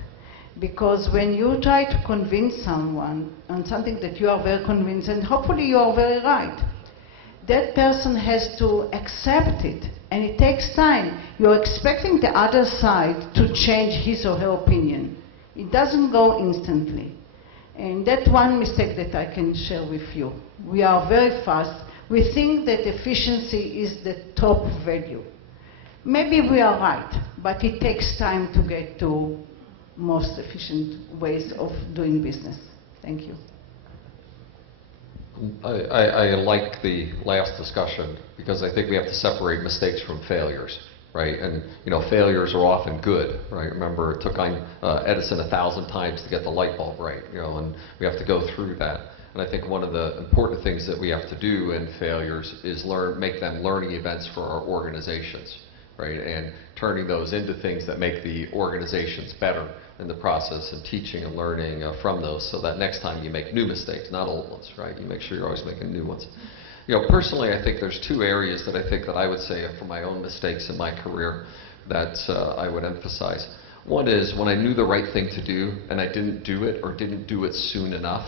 Because when you try to convince someone on something that you are very convinced, and hopefully you are very right, that person has to accept it, and it takes time. You're expecting the other side to change his or her opinion. It doesn't go instantly. And that's one mistake that I can share with you. We are very fast. We think that efficiency is the top value. Maybe we are right, but it takes time to get to most efficient ways of doing business. Thank you. I like the last discussion because I think we have to separate mistakes from failures, right? And failures are often good, right? Remember, it took Edison 1,000 times to get the light bulb right, and we have to go through that. And I think one of the important things that we have to do in failures is make them learning events for our organizations, right? And turning those into things that make the organizations better in the process, and teaching and learning from those, so that next time you make new mistakes, not old ones, right? You make sure you're always making new ones. Personally, I think there's two areas that I would say for my own mistakes in my career that I would emphasize. One is when I knew the right thing to do and I didn't do it, or didn't do it soon enough,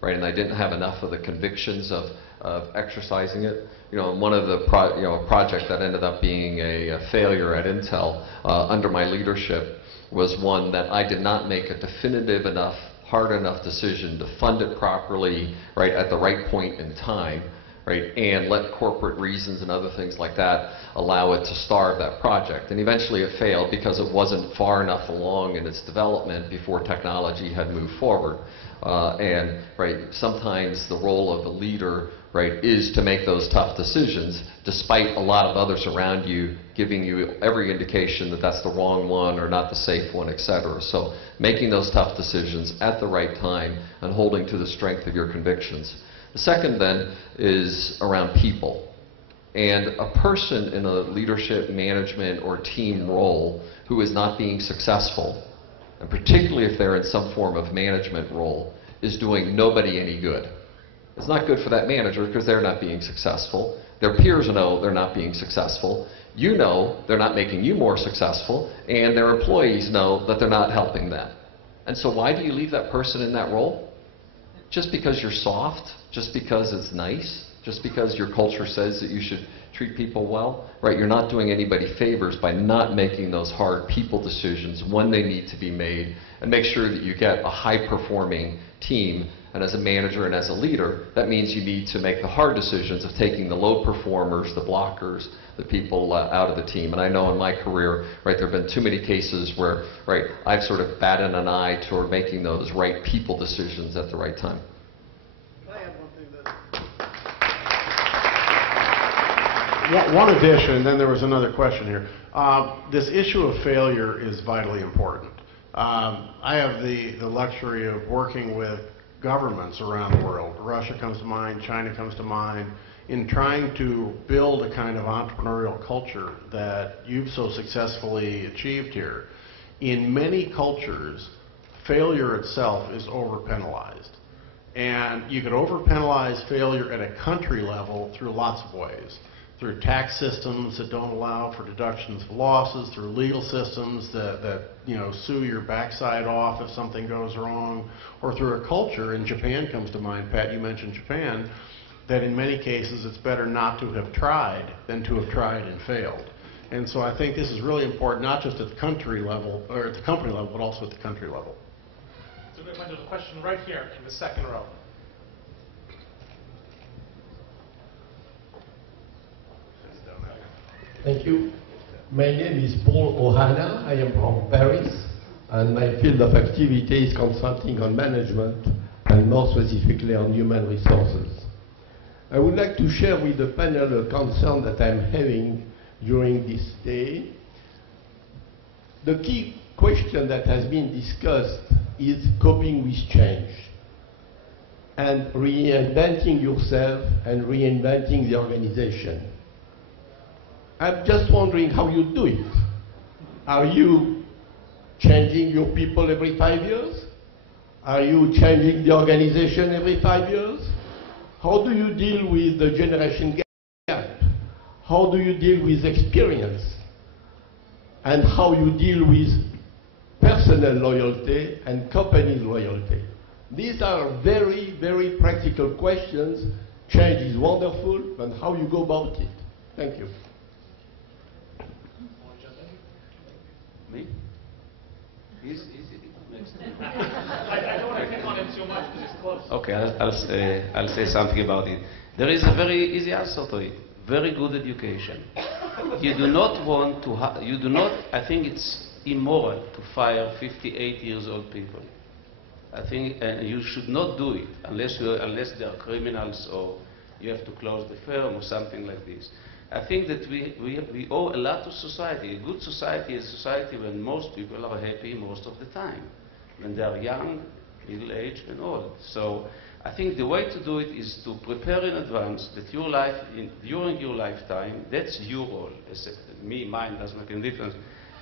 right? And I didn't have enough of the convictions of exercising it. One of the project that ended up being a failure at Intel under my leadership was one that I did not make a definitive enough, hard enough decision to fund it properly, right, at the right point in time, right, and let corporate reasons and other things like that allow it to starve that project. And eventually it failed because it wasn't far enough along in its development before technology had moved forward. And sometimes the role of the leader, is to make those tough decisions, despite a lot of others around you giving you every indication that that's the wrong one or not the safe one, etc. So making those tough decisions at the right time and holding to the strength of your convictions. The second then is around people. And a person in a leadership, management, or team role who is not being successful, and particularly if they're in some form of management role, is doing nobody any good. It's not good for that manager because they're not being successful. Their peers know they're not being successful. You know they're not making you more successful, and their employees know that they're not helping them. And so why do you leave that person in that role? Just because you're soft? Just because it's nice? Just because your culture says that you should treat people well, right? You're not doing anybody favors by not making those hard people decisions when they need to be made, and make sure that you get a high-performing team. And as a manager and as a leader, that means you need to make the hard decisions of taking the low performers, the blockers, the people out of the team. And I know in my career, right, there have been too many cases where, right, I've sort of batted an eye toward making those right people decisions at the right time. Can I add one thing that... One addition, and then there was another question here. This issue of failure is vitally important. I have the luxury of working with governments around the world. Russia comes to mind, China comes to mind, in trying to build a kind of entrepreneurial culture that you've so successfully achieved here. In many cultures, failure itself is over-penalized. And you could over-penalize failure at a country level through lots of ways. Through tax systems that don't allow for deductions of losses, through legal systems that sue your backside off if something goes wrong, or through a culture, and Japan comes to mind, Pat, you mentioned Japan, that in many cases it's better not to have tried than to have tried and failed. And so I think this is really important, not just at the country level, or at the company level, but also at the country level. So there's a question right here in the second row. Thank you. My name is Paul Ohana. I am from Paris, and my field of activity is consulting on management, and more specifically on human resources. I would like to share with the panel a concern that I'm having during this day. The key question that has been discussed is coping with change and reinventing yourself and reinventing the organization. I'm just wondering how you do it. Are you changing your people every 5 years? Are you changing the organization every 5 years? How do you deal with the generation gap? How do you deal with experience? And how you deal with personal loyalty and company loyalty? These are very, very practical questions. Change is wonderful, but how you go about it? Thank you. Me? Next. I don't want to pick on him too much because he's close. Okay, I'll say something about it. There is a very easy answer to it. Very good education. You do not want to, I think it's immoral to fire 58 years old people. I think you should not do it unless they are criminals or you have to close the firm or something like this. I think that we owe a lot to society. A good society is a society when most people are happy most of the time, when they are young, middle-aged, and old. So I think the way to do it is to prepare in advance that your life, during your lifetime, that's your role. Mine doesn't make any difference,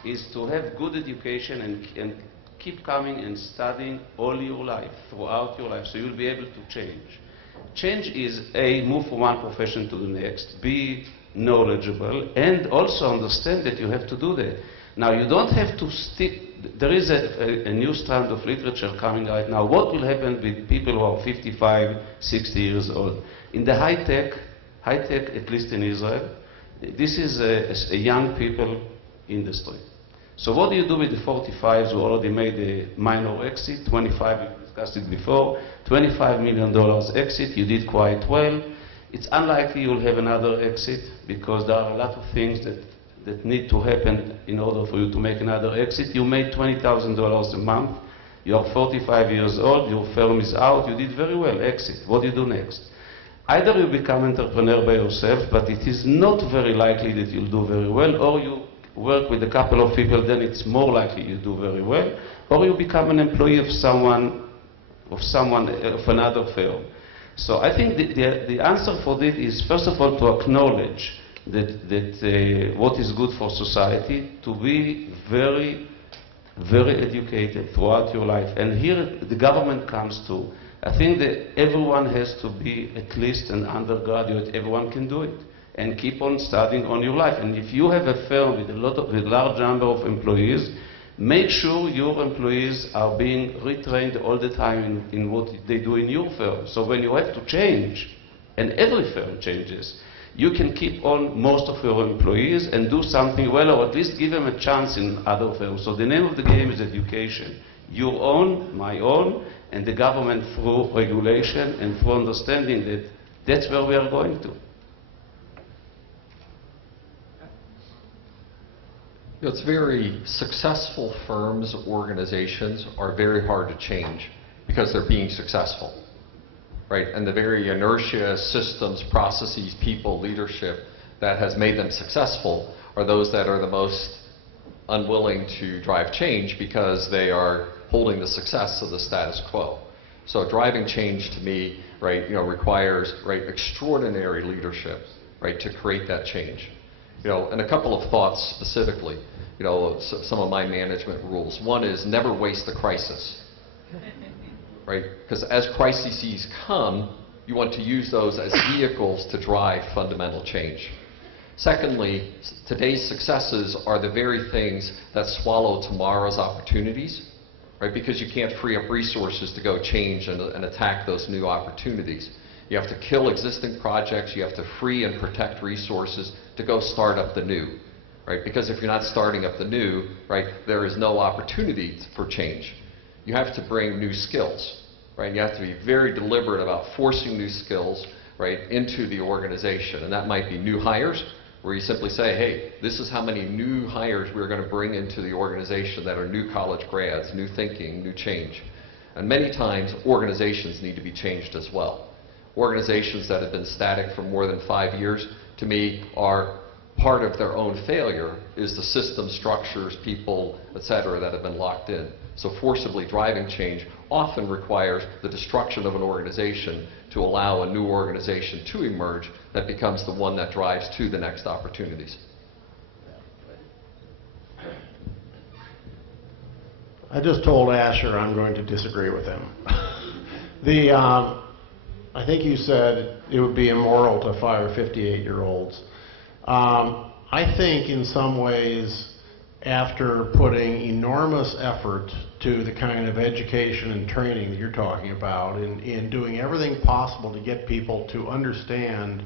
is to have good education and keep coming and studying all your life, throughout your life, so you'll be able to change. Change is a move from one profession to the next, be knowledgeable, and also understand that you have to do that. Now, you don't have to stick. There is a new strand of literature coming right now. What will happen with people who are 55, 60 years old? In the high tech, at least in Israel, this is a young people industry. So what do you do with the 45s who already made a minor exit, 25, we discussed it before, $25 million exit, you did quite well. It's unlikely you'll have another exit because there are a lot of things that need to happen in order for you to make another exit. You made $20,000 a month, you are 45 years old, your firm is out, you did very well, exit. What do you do next? Either you become an entrepreneur by yourself, but it is not very likely that you'll do very well, or you work with a couple of people, then it's more likely you do very well, or you become an employee of another firm. So I think the answer for this is, first of all, to acknowledge that what is good for society, to be very, very educated throughout your life. And here the government comes to. I think that everyone has to be at least an undergraduate. Everyone can do it. And keep on studying on your life. And if you have a firm with a large number of employees, make sure your employees are being retrained all the time in what they do in your firm. So when you have to change, and every firm changes, you can keep on most of your employees and do something well, or at least give them a chance in other firms. So the name of the game is education. Your own, my own, and the government through regulation and through understanding that that's where we are going to. It's very successful firms, organizations are very hard to change because they're being successful, right? And the very inertia, systems, processes, people, leadership that has made them successful are those that are the most unwilling to drive change because they are holding the success of the status quo. So driving change to me, right, requires, right, extraordinary leadership, right, to create that change. And a couple of thoughts specifically, some of my management rules. One is never waste a crisis, right? Because as crises come, you want to use those as vehicles to drive fundamental change. Secondly, today's successes are the very things that swallow tomorrow's opportunities, right? Because you can't free up resources to go change and attack those new opportunities. You have to kill existing projects, you have to free and protect resources to go start up the new, right? Because if you're not starting up the new, right, there is no opportunity for change. You have to bring new skills, right? You have to be very deliberate about forcing new skills, right, into the organization. And that might be new hires, where you simply say, hey, this is how many new hires we're going to bring into the organization that are new college grads, new thinking, new change. And many times, organizations need to be changed as well. Organizations that have been static for more than 5 years, to me, are part of their own failure is the system, structures, people, et cetera, that have been locked in. So forcibly driving change often requires the destruction of an organization to allow a new organization to emerge that becomes the one that drives to the next opportunities. I just told Asher I'm going to disagree with him. I think you said it would be immoral to fire 58-year-olds. I think in some ways, after putting enormous effort to the kind of education and training that you're talking about, in doing everything possible to get people to understand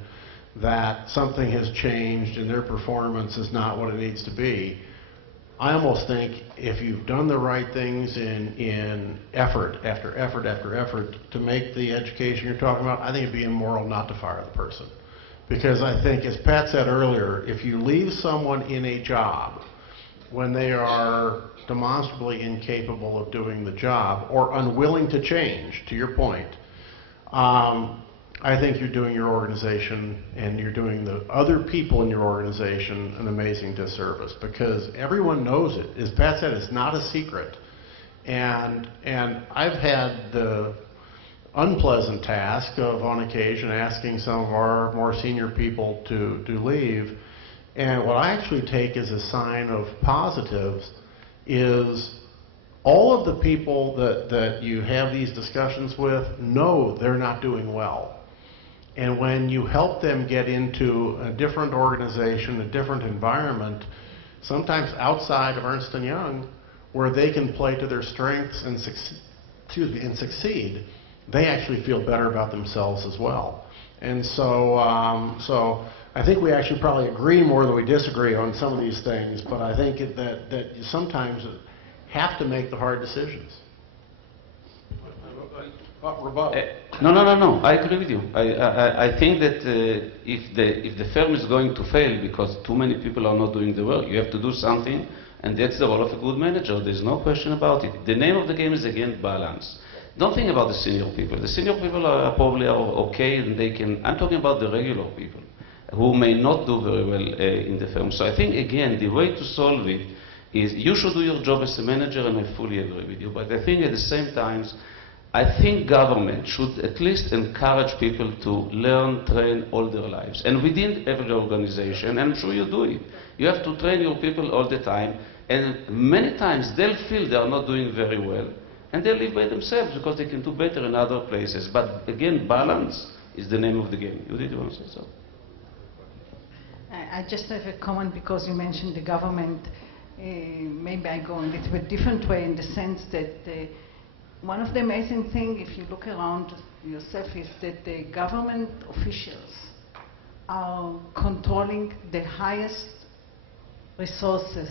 that something has changed and their performance is not what it needs to be, I almost think if you've done the right things in effort after effort after effort to make the education you're talking about, I think it'd be immoral not to fire the person. Because I think, as Pat said earlier, if you leave someone in a job when they are demonstrably incapable of doing the job or unwilling to change, to your point, I think you're doing your organization and you're doing the other people in your organization an amazing disservice, because everyone knows it. As Pat said, it's not a secret. And I've had the unpleasant task of, on occasion, asking some of our more senior people to leave. And what I actually take as a sign of positives is all of the people that you have these discussions with know they're not doing well. And when you help them get into a different organization, a different environment, sometimes outside of Ernst & Young, where they can play to their strengths and succeed, they actually feel better about themselves as well. And so I think we actually probably agree more than we disagree on some of these things, but I think that you sometimes have to make the hard decisions. No. I agree with you. I think that if the firm is going to fail because too many people are not doing the work, you have to do something, and that's the role of a good manager. There's no question about it. The name of the game is, again, balance. Don't think about the senior people. The senior people are probably okay, and they can. I'm talking about the regular people who may not do very well in the firm. So I think, again, the way to solve it is you should do your job as a manager, and I fully agree with you. But I think at the same time, I think government should at least encourage people to learn, train all their lives. And within every organization, and I'm sure you do it, you have to train your people all the time. And many times they'll feel they are not doing very well, and they live by themselves because they can do better in other places. But again, balance is the name of the game. You did want to say so? I just have a comment because you mentioned the government. Maybe I go a little bit different way in the sense that one of the amazing things, if you look around yourself, is that the government officials are controlling the highest resources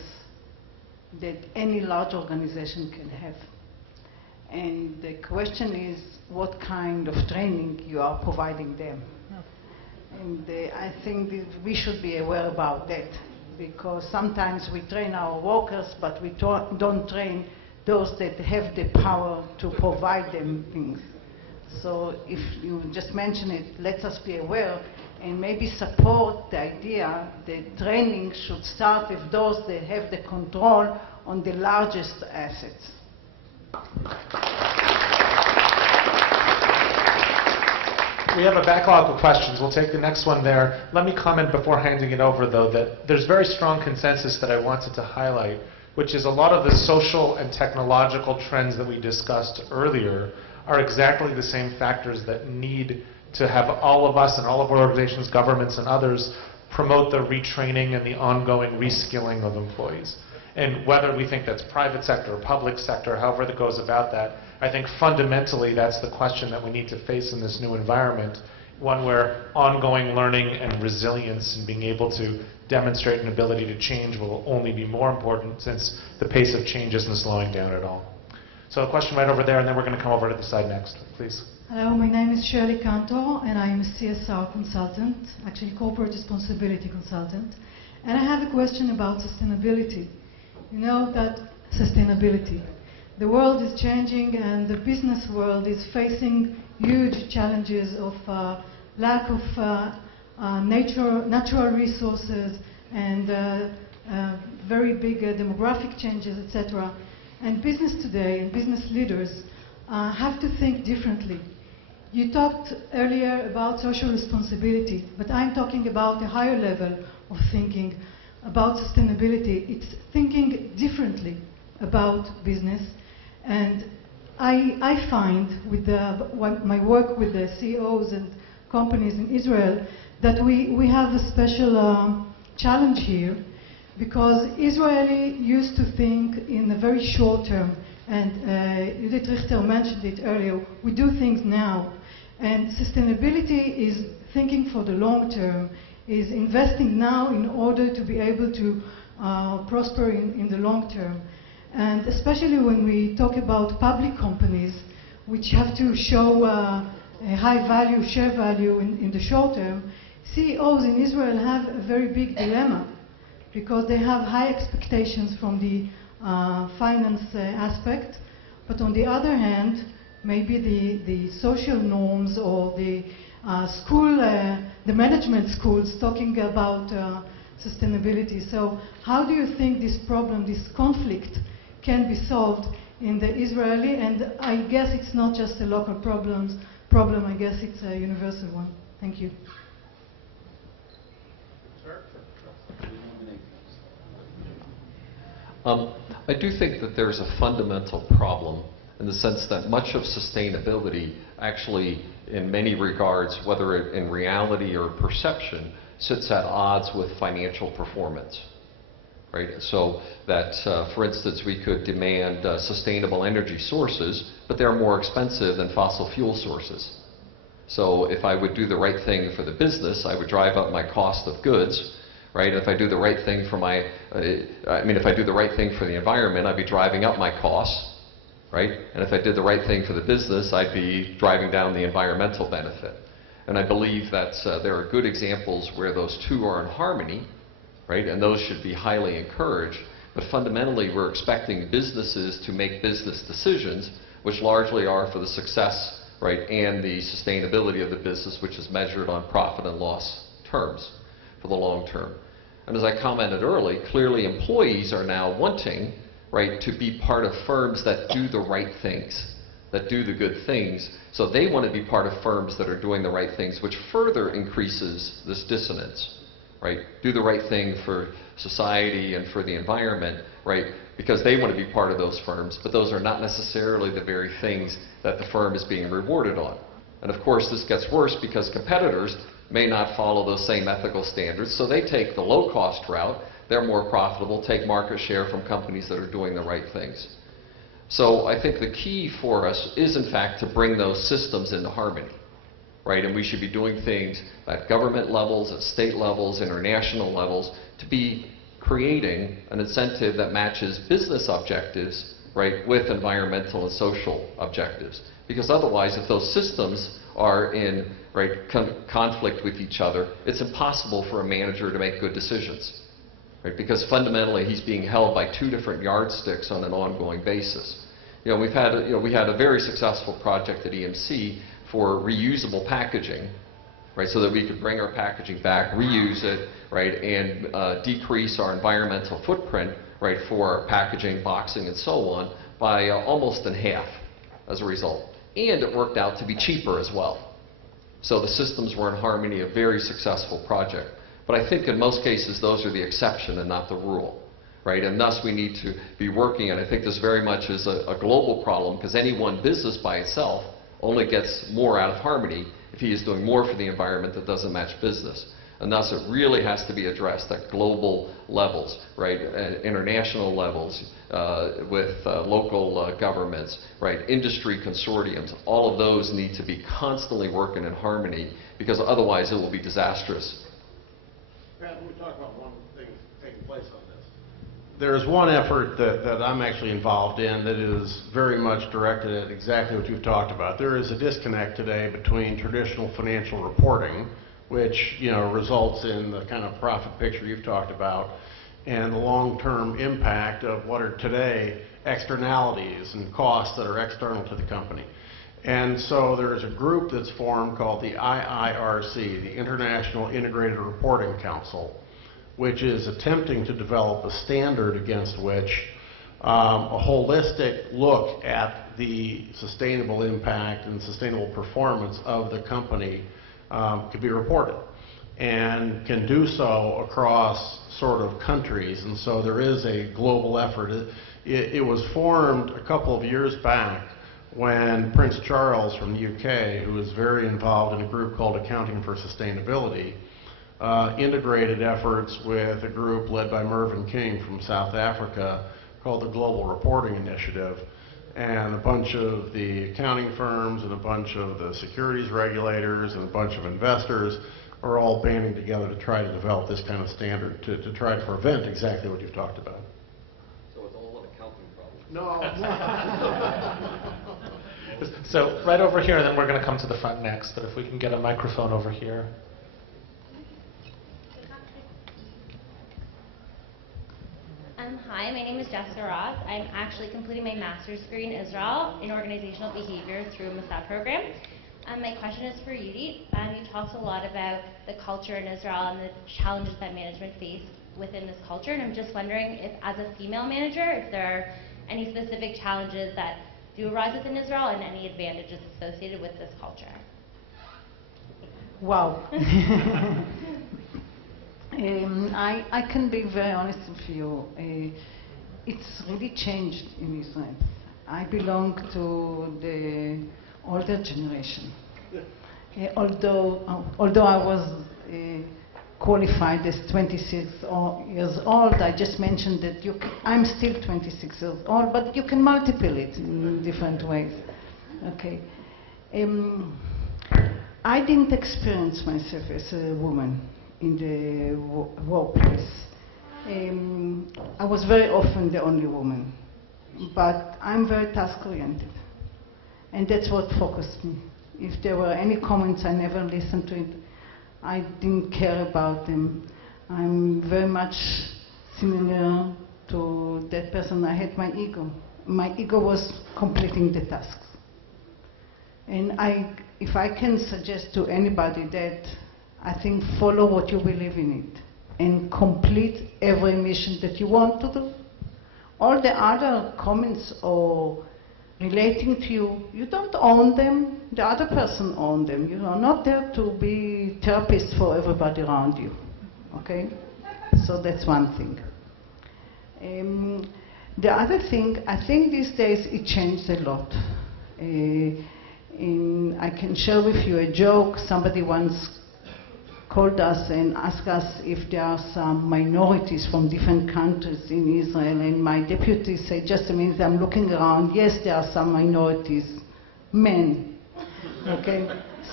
that any large organization can have. And the question is what kind of training you are providing them. And I think that we should be aware about that, because sometimes we train our workers, but we don't train those that have the power to provide them things. So if you just mention it, let us be aware and maybe support the idea that training should start with those that have the control on the largest assets. We have a backlog of questions. We'll take the next one there. Let me comment before handing it over, though, that there's very strong consensus that I wanted to highlight, which is a lot of the social and technological trends that we discussed earlier are exactly the same factors that need to have all of us and all of our organizations, governments, and others promote the retraining and the ongoing reskilling of employees. And whether we think that's private sector or public sector, however that goes about that, I think fundamentally that's the question that we need to face in this new environment, one where ongoing learning and resilience and being able to demonstrate an ability to change will only be more important, since the pace of change isn't slowing down at all. So a question right over there, and then we're going to come over to the side next, please. Hello, my name is Shirley Cantor, and I'm a CSR consultant, actually corporate responsibility consultant. And I have a question about sustainability. You know that sustainability. The world is changing, and the business world is facing huge challenges of lack of natural resources and very big demographic changes, etc. And business today and business leaders have to think differently. You talked earlier about social responsibility, but I'm talking about a higher level of thinking about sustainability. It's thinking differently about business. And I find with my work with the CEOs and companies in Israel that we have a special challenge here, because Israeli used to think in a very short term, and Judith Richter mentioned it earlier. We do things now, and sustainability is thinking for the long term, is investing now in order to be able to prosper in the long term. And especially when we talk about public companies, which have to show a high value, share value in the short term, CEOs in Israel have a very big dilemma, because they have high expectations from the finance aspect, but on the other hand, maybe the social norms or the the management schools talking about sustainability. So how do you think this problem, this conflict, can be solved in the Israeli, and I guess it's not just a local problem, I guess it's a universal one. Thank you. I do think that there's a fundamental problem in the sense that much of sustainability actually, in many regards, whether it in reality or perception, sits at odds with financial performance. Right? So that, for instance, we could demand sustainable energy sources, but they're more expensive than fossil fuel sources. So if I would do the right thing for the business, I would drive up my cost of goods. Right? If I do the right thing for if I do the right thing for the environment, I'd be driving up my costs. Right? And if I did the right thing for the business, I'd be driving down the environmental benefit. And I believe that there are good examples where those two are in harmony, right? And those should be highly encouraged. But fundamentally, we're expecting businesses to make business decisions, which largely are for the success, right, and the sustainability of the business, which is measured on profit and loss terms for the long term. And as I commented earlier, clearly employees are now wanting, right, to be part of firms that do the right things, that do the good things. So they want to be part of firms that are doing the right things, which further increases this dissonance, right? Do the right thing for society and for the environment, right? Because they want to be part of those firms, but those are not necessarily the very things that the firm is being rewarded on. And of course, this gets worse because competitors may not follow those same ethical standards, so they take the low-cost route. They're more profitable, take market share from companies that are doing the right things. So I think the key for us is, in fact, to bring those systems into harmony. right? And we should be doing things at government levels, at state levels, international levels, to be creating an incentive that matches business objectives, right, with environmental and social objectives. Because otherwise, if those systems are in conflict with each other, it's impossible for a manager to make good decisions, right? Because fundamentally, he's being held by two different yardsticks on an ongoing basis. You know, we had a very successful project at EMC for reusable packaging, right, so that we could bring our packaging back, reuse it, right, and decrease our environmental footprint, right, for our packaging, boxing, and so on by almost in half as a result. And it worked out to be cheaper as well. So the systems were in harmony, a very successful project. But I think in most cases those are the exception and not the rule, right? And thus we need to be working, and I think this very much is a global problem, because any one business by itself only gets more out of harmony if he is doing more for the environment that doesn't match business. And thus it really has to be addressed at global levels, right, at international levels, with local governments, right, industry consortiums. All of those need to be constantly working in harmony, because otherwise it will be disastrous. Pat, let me talk about one thing taking place on this. There's one effort that I'm actually involved in that is very much directed at exactly what you've talked about. There is a disconnect today between traditional financial reporting, which, you know, results in the kind of profit picture you've talked about, and the long-term impact of what are today externalities and costs that are external to the company. And so there is a group that's formed called the IIRC, the International Integrated Reporting Council, which is attempting to develop a standard against which a holistic look at the sustainable impact and sustainable performance of the company could be reported, and can do so across sort of countries. And so there is a global effort. It was formed a couple of years back when Prince Charles from the UK, who is very involved in a group called Accounting for Sustainability, integrated efforts with a group led by Mervyn King from South Africa called the Global Reporting Initiative. And a bunch of the accounting firms and a bunch of the securities regulators and a bunch of investors are all banding together to try to develop this kind of standard to try to prevent exactly what you've talked about. So it's all an accounting problem. No. So right over here, and then we're going to come to the front next, but if we can get a microphone over here. Hi, my name is Jessica Ross. I'm actually completing my master's degree in Israel in organizational behavior through Masa program. My question is for Yudi. You talked a lot about the culture in Israel and the challenges that management face within this culture, and I'm just wondering if, as a female manager, if there are any specific challenges that do arise within Israel and any advantages associated with this culture. Wow. I can be very honest with you. It's really changed in Israel. I belong to the older generation. Although I was qualified as 26 years old, I just mentioned that I'm still 26 years old, but you can multiply it in different ways. Okay. I didn't experience myself as a woman in the workplace. I was very often the only woman, but I'm very task-oriented, and that's what focused me. If there were any comments, I never listened to it. I didn't care about them. I'm very much similar to that person. I had my ego. My ego was completing the tasks. And if I can suggest to anybody that, I think follow what you believe in it and complete every mission that you want to do. All the other comments or relating to you, you don't own them, the other person owns them. You are not there to be therapist for everybody around you, okay? So that's one thing. The other thing, I think these days it changed a lot. I can share with you a joke. Somebody once called us and asked us if there are some minorities from different countries in Israel, and my deputy said, just a minute, I'm looking around, yes, there are some minorities, men. Okay?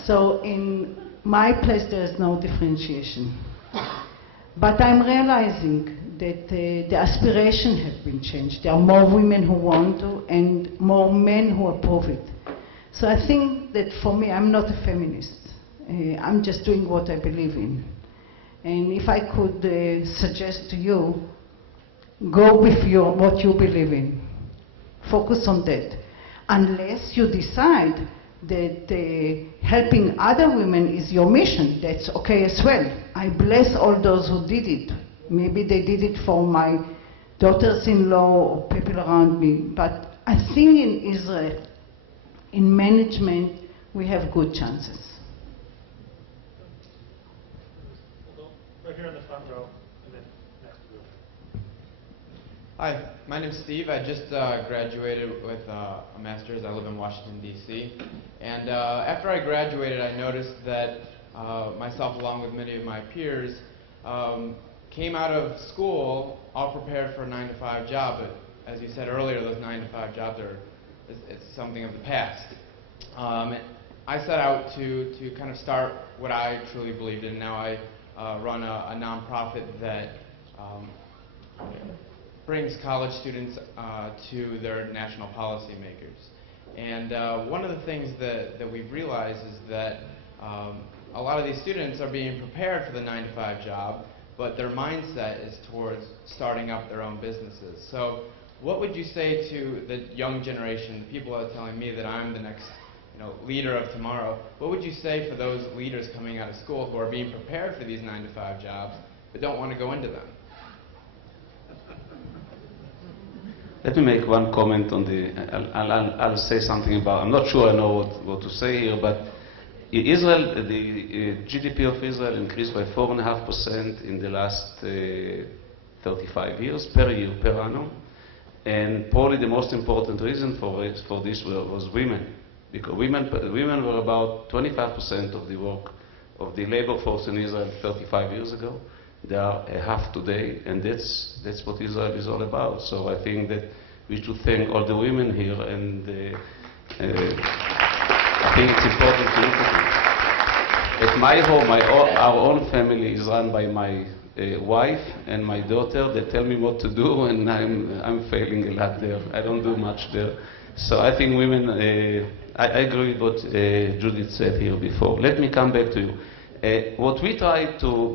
So in my place there is no differentiation. But I'm realizing that the aspirations have been changed. There are more women who want to and more men who approve it. So I think that for me, I'm not a feminist. I'm just doing what I believe in. And if I could suggest to you, go with what you believe in. Focus on that. Unless you decide that helping other women is your mission, that's okay as well. I bless all those who did it. Maybe they did it for my daughters-in-law or people around me. But I think in Israel, in management, we have good chances. Right here in the front row, and then next to you. Hi, my name's Steve. I just graduated with a master's. I live in Washington, D.C. And after I graduated, I noticed that myself, along with many of my peers, came out of school all prepared for a 9-to-5 job. But as you said earlier, those 9-to-5 jobs it's something of the past. I set out to kind of start what I truly believed in. Now I run a nonprofit that brings college students to their national policymakers. And one of the things that we've realized is that a lot of these students are being prepared for the 9-to-5 job, but their mindset is towards starting up their own businesses. So what would you say to the young generation, the people that are telling me that I'm the next leader of tomorrow? What would you say for those leaders coming out of school who are being prepared for these 9-to-5 jobs but don't want to go into them? Let me make one comment on I'll say something about, I'm not sure I know what to say here, but Israel, the GDP of Israel increased by 4.5% in the last 35 years, per year, per annum. And probably the most important reason for this was women. Because women were about 25% of the work, of the labor force in Israel 35 years ago. They are a half today, and that's what Israel is all about. So I think that we should thank all the women here, and I think it's important to look at it. At my home, our own family is run by my wife and my daughter. They tell me what to do, and I'm failing a lot there. I don't do much there. So I think women, I agree with what Judith said here before. Let me come back to you. What we try to,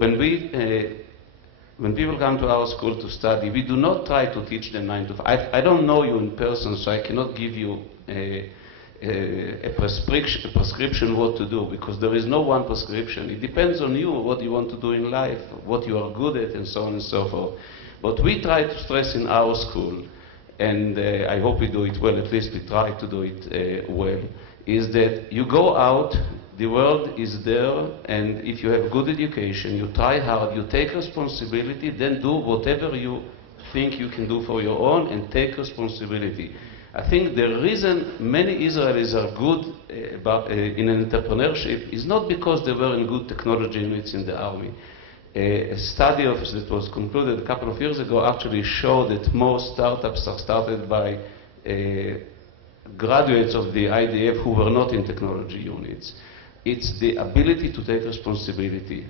when people come to our school to study, we do not try to teach them 9 to 5. I don't know you in person, so I cannot give you a prescription what to do, because there is no one prescription. It depends on you, what you want to do in life, what you are good at, and so on and so forth. But we try to stress in our school, and I hope we do it well, at least we try to do it well, is that you go out, the world is there, and if you have good education, you try hard, you take responsibility, then do whatever you think you can do for your own, and take responsibility. I think the reason many Israelis are good in entrepreneurship is not because they were in good technology units in the army. A study that was concluded a couple of years ago actually showed that most startups are started by graduates of the IDF who were not in technology units. It's the ability to take responsibility.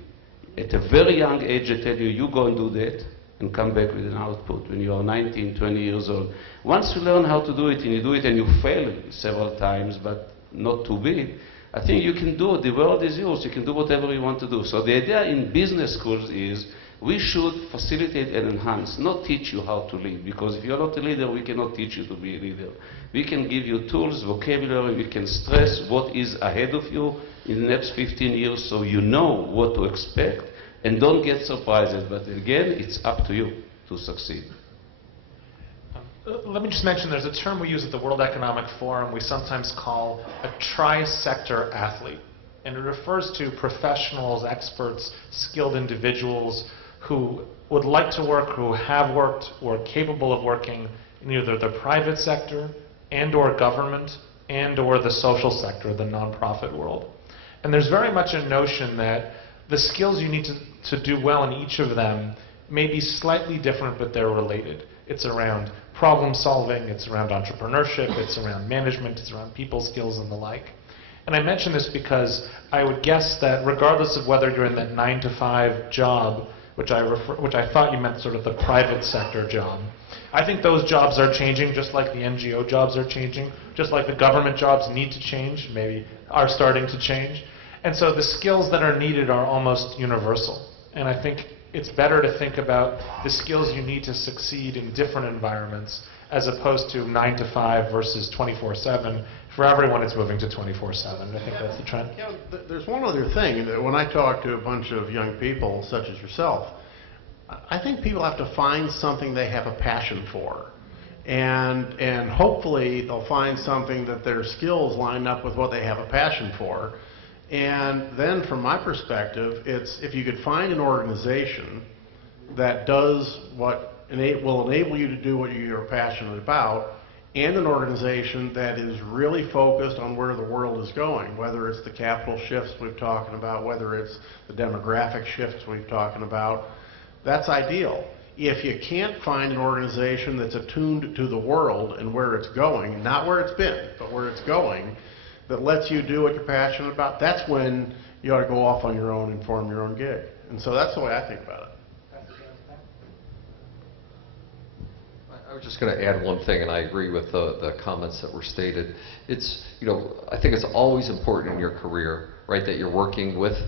At a very young age, I tell you, you go and do that, and come back with an output when you are 19, 20 years old. Once you learn how to do it, and you do it and you fail several times, but not too big, I think you can do it. The world is yours. You can do whatever you want to do. So the idea in business schools is we should facilitate and enhance, not teach you how to lead. Because if you're not a leader, we cannot teach you to be a leader. We can give you tools, vocabulary, we can stress what is ahead of you in the next 15 years so you know what to expect. And don't get surprises, but again, it's up to you to succeed. Let me just mention there's a term we use at the World Economic Forum we sometimes call a tri-sector athlete. And it refers to professionals, experts, skilled individuals who would like to work, who have worked, or are capable of working in either the private sector and or government and or the social sector, the nonprofit world. And there's very much a notion that the skills you need to do well in each of them may be slightly different, but they're related. It's around problem solving, it's around entrepreneurship, it's around management, it's around people skills and the like. And I mention this because I would guess that regardless of whether you're in that 9-to-5 job, which I thought you meant sort of the private sector job, I think those jobs are changing just like the NGO jobs are changing, just like the government jobs need to change, maybe are starting to change. And so the skills that are needed are almost universal. And I think it's better to think about the skills you need to succeed in different environments as opposed to 9-to-5 versus 24/7. For everyone, it's moving to 24/7. I think that's the trend. You know, there's one other thing that when I talk to a bunch of young people, such as yourself, I think people have to find something they have a passion for. And hopefully they'll find something that their skills line up with what they have a passion for. And then from my perspective, it's if you could find an organization that does what will enable you to do what you're passionate about, and an organization that is really focused on where the world is going, whether it's the capital shifts we've talked about, whether it's the demographic shifts we've talked about, that's ideal. If you can't find an organization that's attuned to the world and where it's going, not where it's been, but where it's going, that lets you do what you're passionate about, that's when you ought to go off on your own and form your own gig. And so that's the way I think about it. I was just going to add one thing, and I agree with the comments that were stated. It's, I think it's always important in your career, right, that you're working with,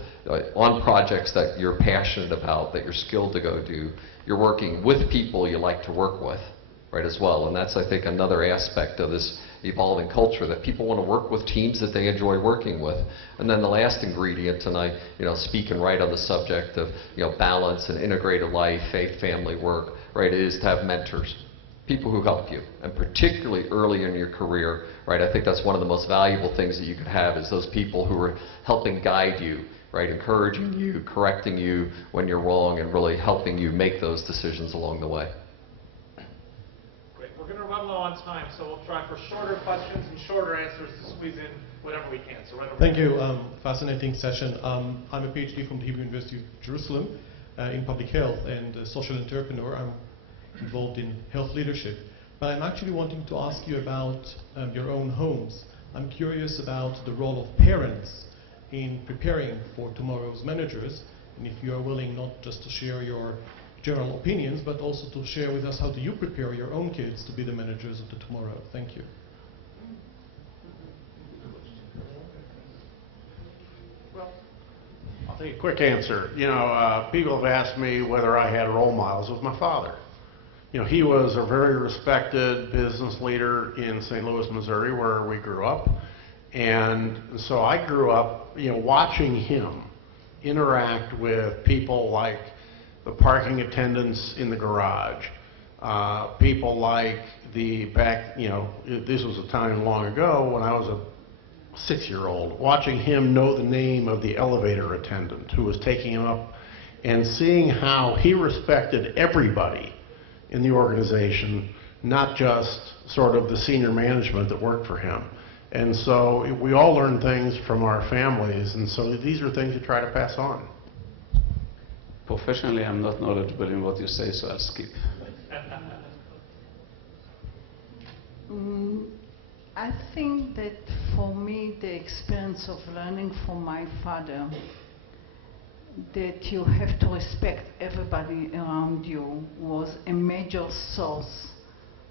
on projects that you're passionate about, that you're skilled to go do. You're working with people you like to work with, right, as well. And that's, I think, another aspect of this evolving culture, that people want to work with teams that they enjoy working with. And then the last ingredient, and I, speaking right on the subject of, balance and integrated life, faith, family, work, right, is to have mentors. People who help you, and particularly early in your career, right? I think that's one of the most valuable things that you can have is those people who are helping guide you, right? Encouraging you, correcting you when you're wrong, and really helping you make those decisions along the way. Great. We're going to run low on time, so we'll try for shorter questions and shorter answers to squeeze in whatever we can. So right over Thank you. Fascinating session. I'm a PhD from the Hebrew University of Jerusalem in public health and a social entrepreneur. I'm involved in health leadership. But I'm actually wanting to ask you about your own homes. I'm curious about the role of parents in preparing for tomorrow's managers, and if you are willing not just to share your general opinions, but also to share with us how do you prepare your own kids to be the managers of the tomorrow. Thank you. Well, I'll take a quick answer. People have asked me whether I had role models. It was my father. He was a very respected business leader in St. Louis, Missouri, where we grew up. And so I grew up, watching him interact with people like the parking attendants in the garage, people like this was a time long ago when I was a 6-year-old, watching him know the name of the elevator attendant who was taking him up, and seeing how he respected everybody in the organization, not just sort of the senior management that worked for him. And so we all learn things from our families, and so these are things you try to pass on. Professionally, I'm not knowledgeable in what you say, so I'll skip. I think that for me, the experience of learning from my father, that you have to respect everybody around you, was a major source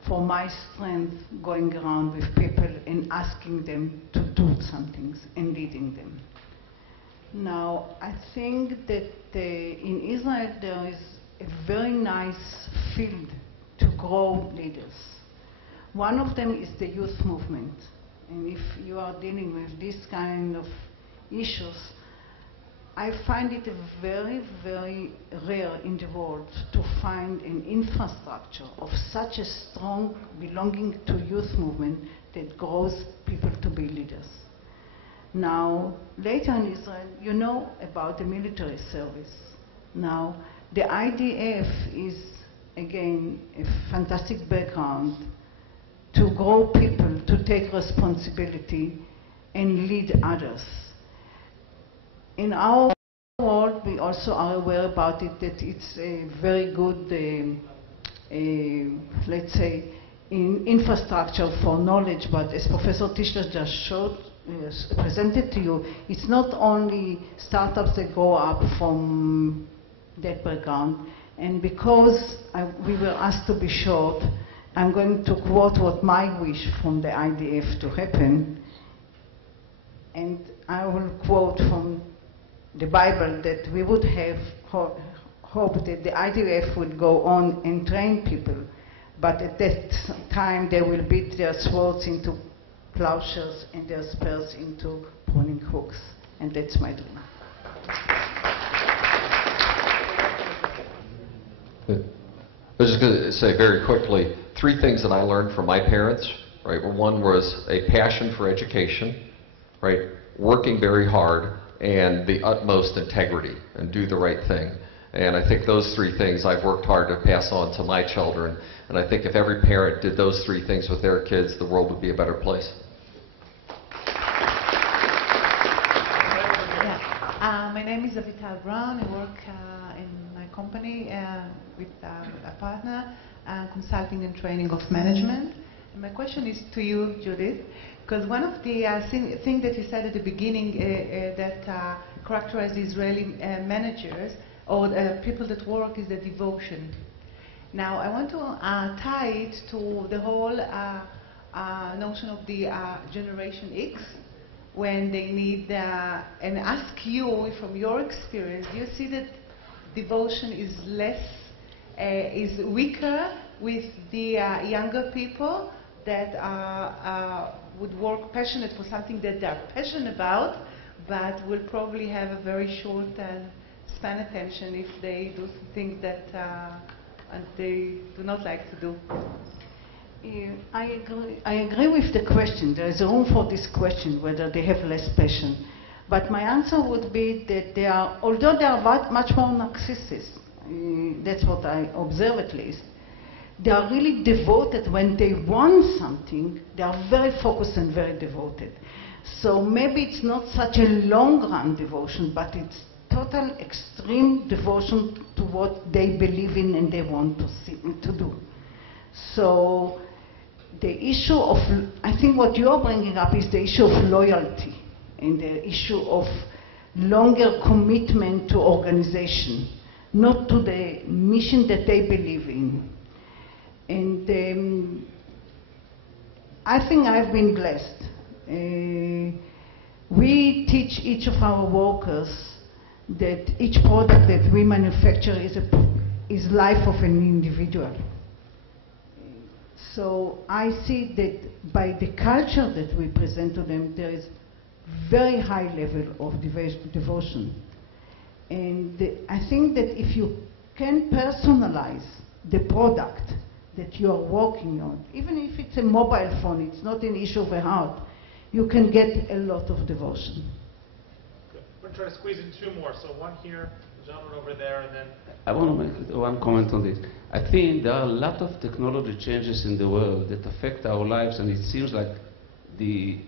for my strength going around with people and asking them to do some things and leading them. Now, I think that in Israel there is a very nice field to grow leaders. One of them is the youth movement. And if you are dealing with this kind of issues, I find it very, very rare in the world to find an infrastructure of such a strong belonging to youth movement that grows people to be leaders. Now, later in Israel, you know about the military service. Now, the IDF is, again, a fantastic background to grow people to take responsibility and lead others. In our world, we also are aware about it, that it's a very good, let's say, infrastructure for knowledge, but as Professor Tischler just showed presented to you, it's not only startups that go up from that background. And because we were asked to be short, I'm going to quote what my wish from the IDF to happen. And I will quote from the Bible that we would have hope that the IDF would go on and train people, but at that time they will beat their swords into plowshares and their spears into pruning hooks. And that's my dream. Good. I was just going to say very quickly, 3 things that I learned from my parents, right? One was a passion for education, right? Working very hard, and the utmost integrity, and do the right thing. And I think those 3 things I've worked hard to pass on to my children. And I think if every parent did those 3 things with their kids, the world would be a better place. My name is Avital Brown. I work in my company with a partner, consulting and training of management. And my question is to you, Judith, because one of the things that you said at the beginning that characterizes Israeli managers or people that work is the devotion. Now, I want to tie it to the whole notion of the Generation X, when they need, and ask you, from your experience, do you see that devotion is is weaker with the younger people that would work passionate for something that they're passionate about, but will probably have a very short span attention if they do things that they do not like to do? I agree with the question. There is room for this question, whether they have less passion. But my answer would be that they are, although they are much more narcissists, that's what I observe at least, they are really devoted. When they want something, they are very focused and very devoted. So maybe it's not such a long-run devotion, but it's total extreme devotion to what they believe in and they want to do. So the issue of, I think what you're bringing up is the issue of loyalty and the issue of longer commitment to organization, not to the mission that they believe in. And I think I've been blessed. We teach each of our workers that each product that we manufacture is life of an individual. So I see that by the culture that we present to them, there is very high level of devotion. And I think that if you can personalize the product that you are working on, even if it's a mobile phone, it's not an issue of a heart, you can get a lot of devotion. Good. We're going to try to squeeze in 2 more. So one here, the gentleman over there, and then... I want to make one comment on this. I think there are a lot of technology changes in the world that affect our lives, and it seems like we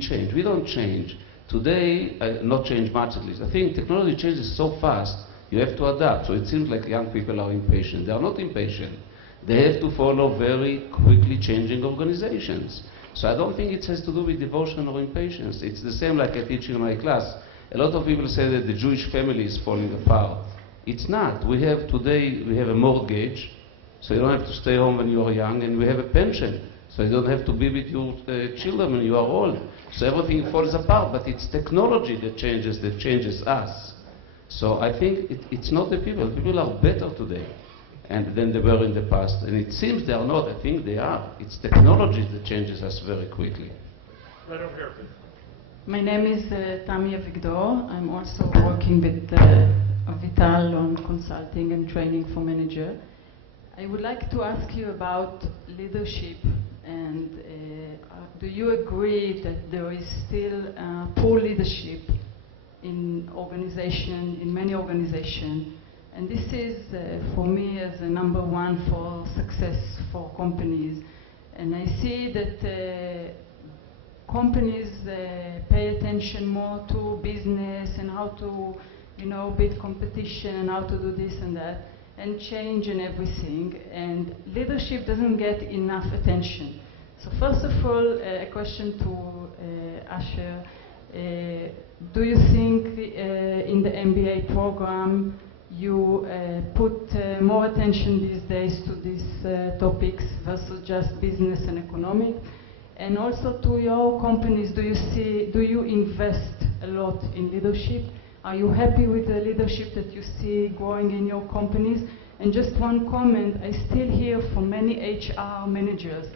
change. We don't change. Today, not change much at least. I think technology changes so fast, you have to adapt. So it seems like young people are impatient. They are not impatient. They have to follow very quickly changing organizations. So I don't think it has to do with devotion or impatience. It's the same like I teach in my class. A lot of people say that the Jewish family is falling apart. It's not. Today we have a mortgage, so you don't have to stay home when you are young, and we have a pension, so you don't have to be with your children when you are old. So everything falls apart, but it's technology that changes us. So I think it's not the people. People are better today than they were in the past, and it seems they are not. I think they are. It's technology that changes us very quickly. Right over here, please. My name is Tami Avigdor. I'm also working with Avital on consulting and training for manager. I would like to ask you about leadership, and do you agree that there is still poor leadership in many organizations? And this is, for me, as a number 1 for success for companies. And I see that companies pay attention more to business and how to, beat competition and how to do this and that, and change and everything. And leadership doesn't get enough attention. So first of all, a question to Asher. Do you think in the MBA program you put more attention these days to these topics versus just business and economic? And also to your companies, do you invest a lot in leadership? Are you happy with the leadership that you see growing in your companies? And just one comment, I still hear from many HR managers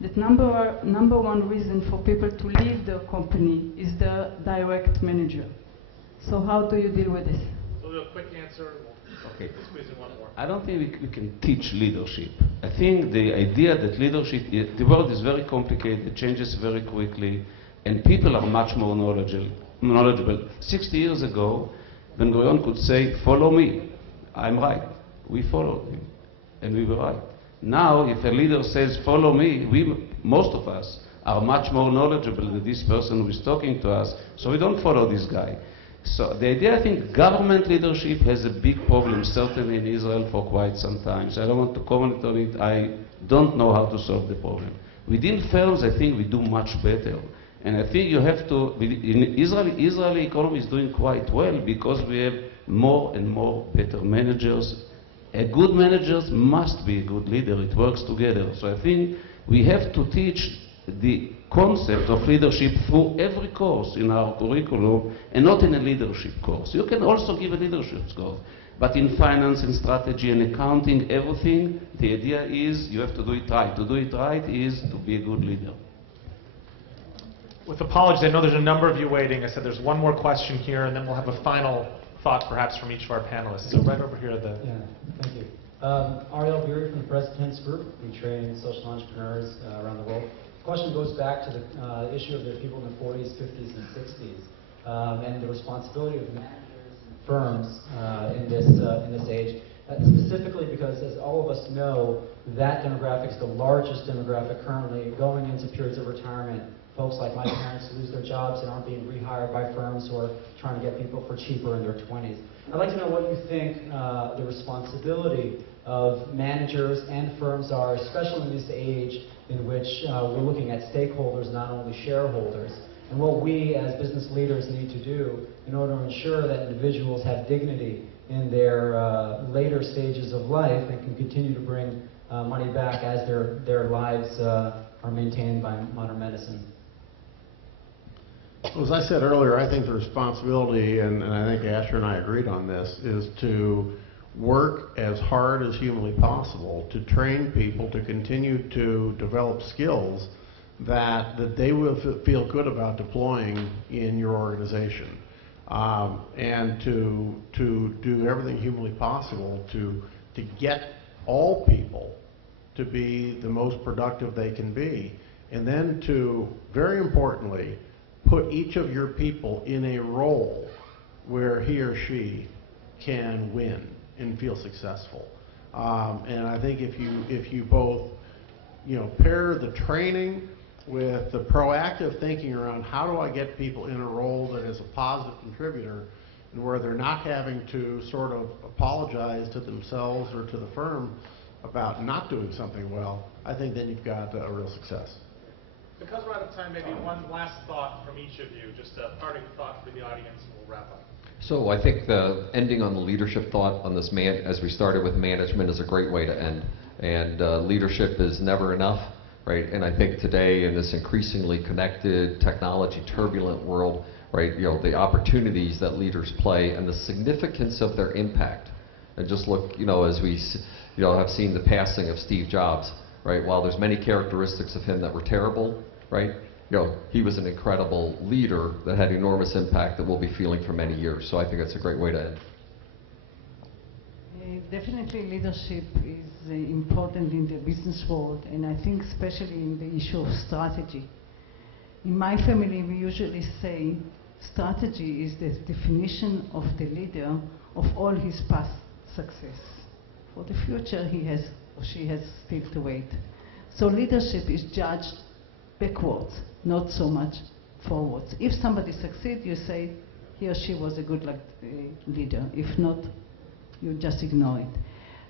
that number one reason for people to leave their company is the direct manager. So how do you deal with this? We'll do a quick answer. Okay. Squeeze in one more. I don't think we can teach leadership. I think the idea that leadership, the world is very complicated, it changes very quickly, and people are much more knowledgeable. 60 years ago, Ben-Gurion could say, follow me. I'm right. We followed him, and we were right. Now, if a leader says, follow me, most of us are much more knowledgeable than this person who is talking to us, so we don't follow this guy. So the idea, I think, government leadership has a big problem, certainly in Israel for quite some time. So I don't want to comment on it. I don't know how to solve the problem. Within firms, I think we do much better. And I think you have to, in Israeli economy is doing quite well because we have more and more better managers. A good manager must be a good leader. It works together. So I think we have to teach the concept of leadership through every course in our curriculum and not in a leadership course. You can also give a leadership course. But in finance and strategy and accounting, everything, the idea is you have to do it right. To do it right is to be a good leader. With apologies, I know there's a number of you waiting. I said there's one more question here, and then we'll have a final thought perhaps from each of our panelists. So right over here. Yeah, thank you. Ariel Beery from the President's Group. We train social entrepreneurs around the world. The question goes back to the issue of the people in the 40s, 50s, and 60s, and the responsibility of managers and firms in this age. Specifically because, as all of us know, that demographic is the largest demographic currently going into periods of retirement. Folks like my parents lose their jobs and aren't being rehired by firms who are trying to get people for cheaper in their 20s. I'd like to know what you think the responsibility of managers and firms are, especially in this age in which we're looking at stakeholders, not only shareholders, and what we as business leaders need to do in order to ensure that individuals have dignity in their later stages of life and can continue to bring money back as their lives are maintained by modern medicine. Well, as I said earlier, I think the responsibility, and I think Asher and I agreed on this, is to work as hard as humanly possible to train people to continue to develop skills that they will feel good about deploying in your organization, and to do everything humanly possible to get all people to be the most productive they can be, and then to, very importantly, put each of your people in a role where he or she can win and feel successful. And I think if you both, pair the training with the proactive thinking around how do I get people in a role that is a positive contributor and where they're not having to sort of apologize to themselves or to the firm about not doing something well, I think then you've got a real success. Because we're out of time, maybe one last thought from each of you, just a parting thought for the audience, and we'll wrap up. So I think the ending on the leadership thought on this as we started with management is a great way to end. And leadership is never enough, right? And I think today in this increasingly connected, technology turbulent world, right, the opportunities that leaders play and the significance of their impact. And just look, as we, have seen the passing of Steve Jobs, right? While there's many characteristics of him that were terrible, right? He was an incredible leader that had enormous impact that we'll be feeling for many years. So I think that's a great way to end. Definitely leadership is important in the business world, and I think especially in the issue of strategy. In my family, we usually say strategy is the definition of the leader of all his past success. For the future, he has or she has still to wait. So leadership is judged backwards, not so much forwards. If somebody succeeds, you say he or she was a good leader. If not, you just ignore it.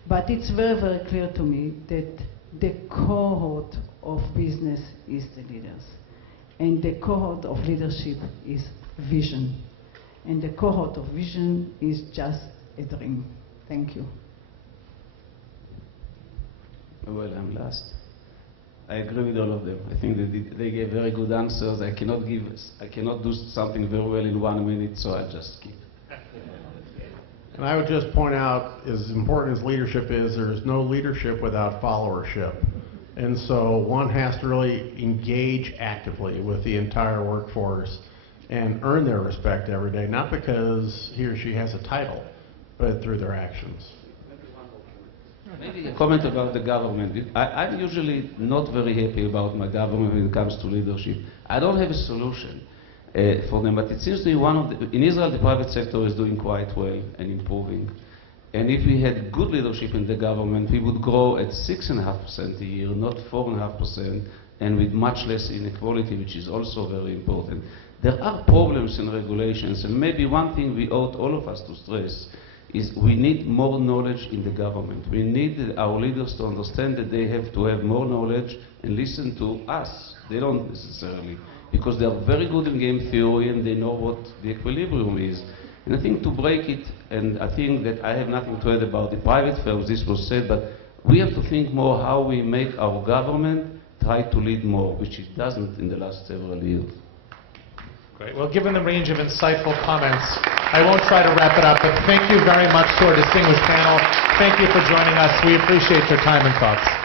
But it's very, very clear to me that the cohort of business is the leaders. and the cohort of leadership is vision. And the cohort of vision is just a dream. Thank you. Well, I'm last. I agree with all of them. I think that they gave very good answers. I cannot do something very well in 1 minute, so I just skip. And I would just point out, as important as leadership is, there is no leadership without followership. And so one has to really engage actively with the entire workforce and earn their respect every day, not because he or she has a title, but through their actions. Maybe a comment about the government. I'm usually not very happy about my government when it comes to leadership. I don't have a solution for them, but it seems to be in Israel, the private sector is doing quite well and improving. And if we had good leadership in the government, we would grow at 6.5% a year, not 4.5%, and with much less inequality, which is also very important. There are problems in regulations, and maybe one thing we ought all of us to stress is we need more knowledge in the government. We need our leaders to understand that they have to have more knowledge and listen to us. They don't necessarily, because they are very good in game theory and they know what the equilibrium is. And I think to break it, and I think that I have nothing to add about the private firms, this was said, but we have to think more how we make our government try to lead more, which it doesn't in the last several years. Great. Well, given the range of insightful comments, I won't try to wrap it up, but thank you very much to our distinguished panel. Thank you for joining us. We appreciate your time and thoughts.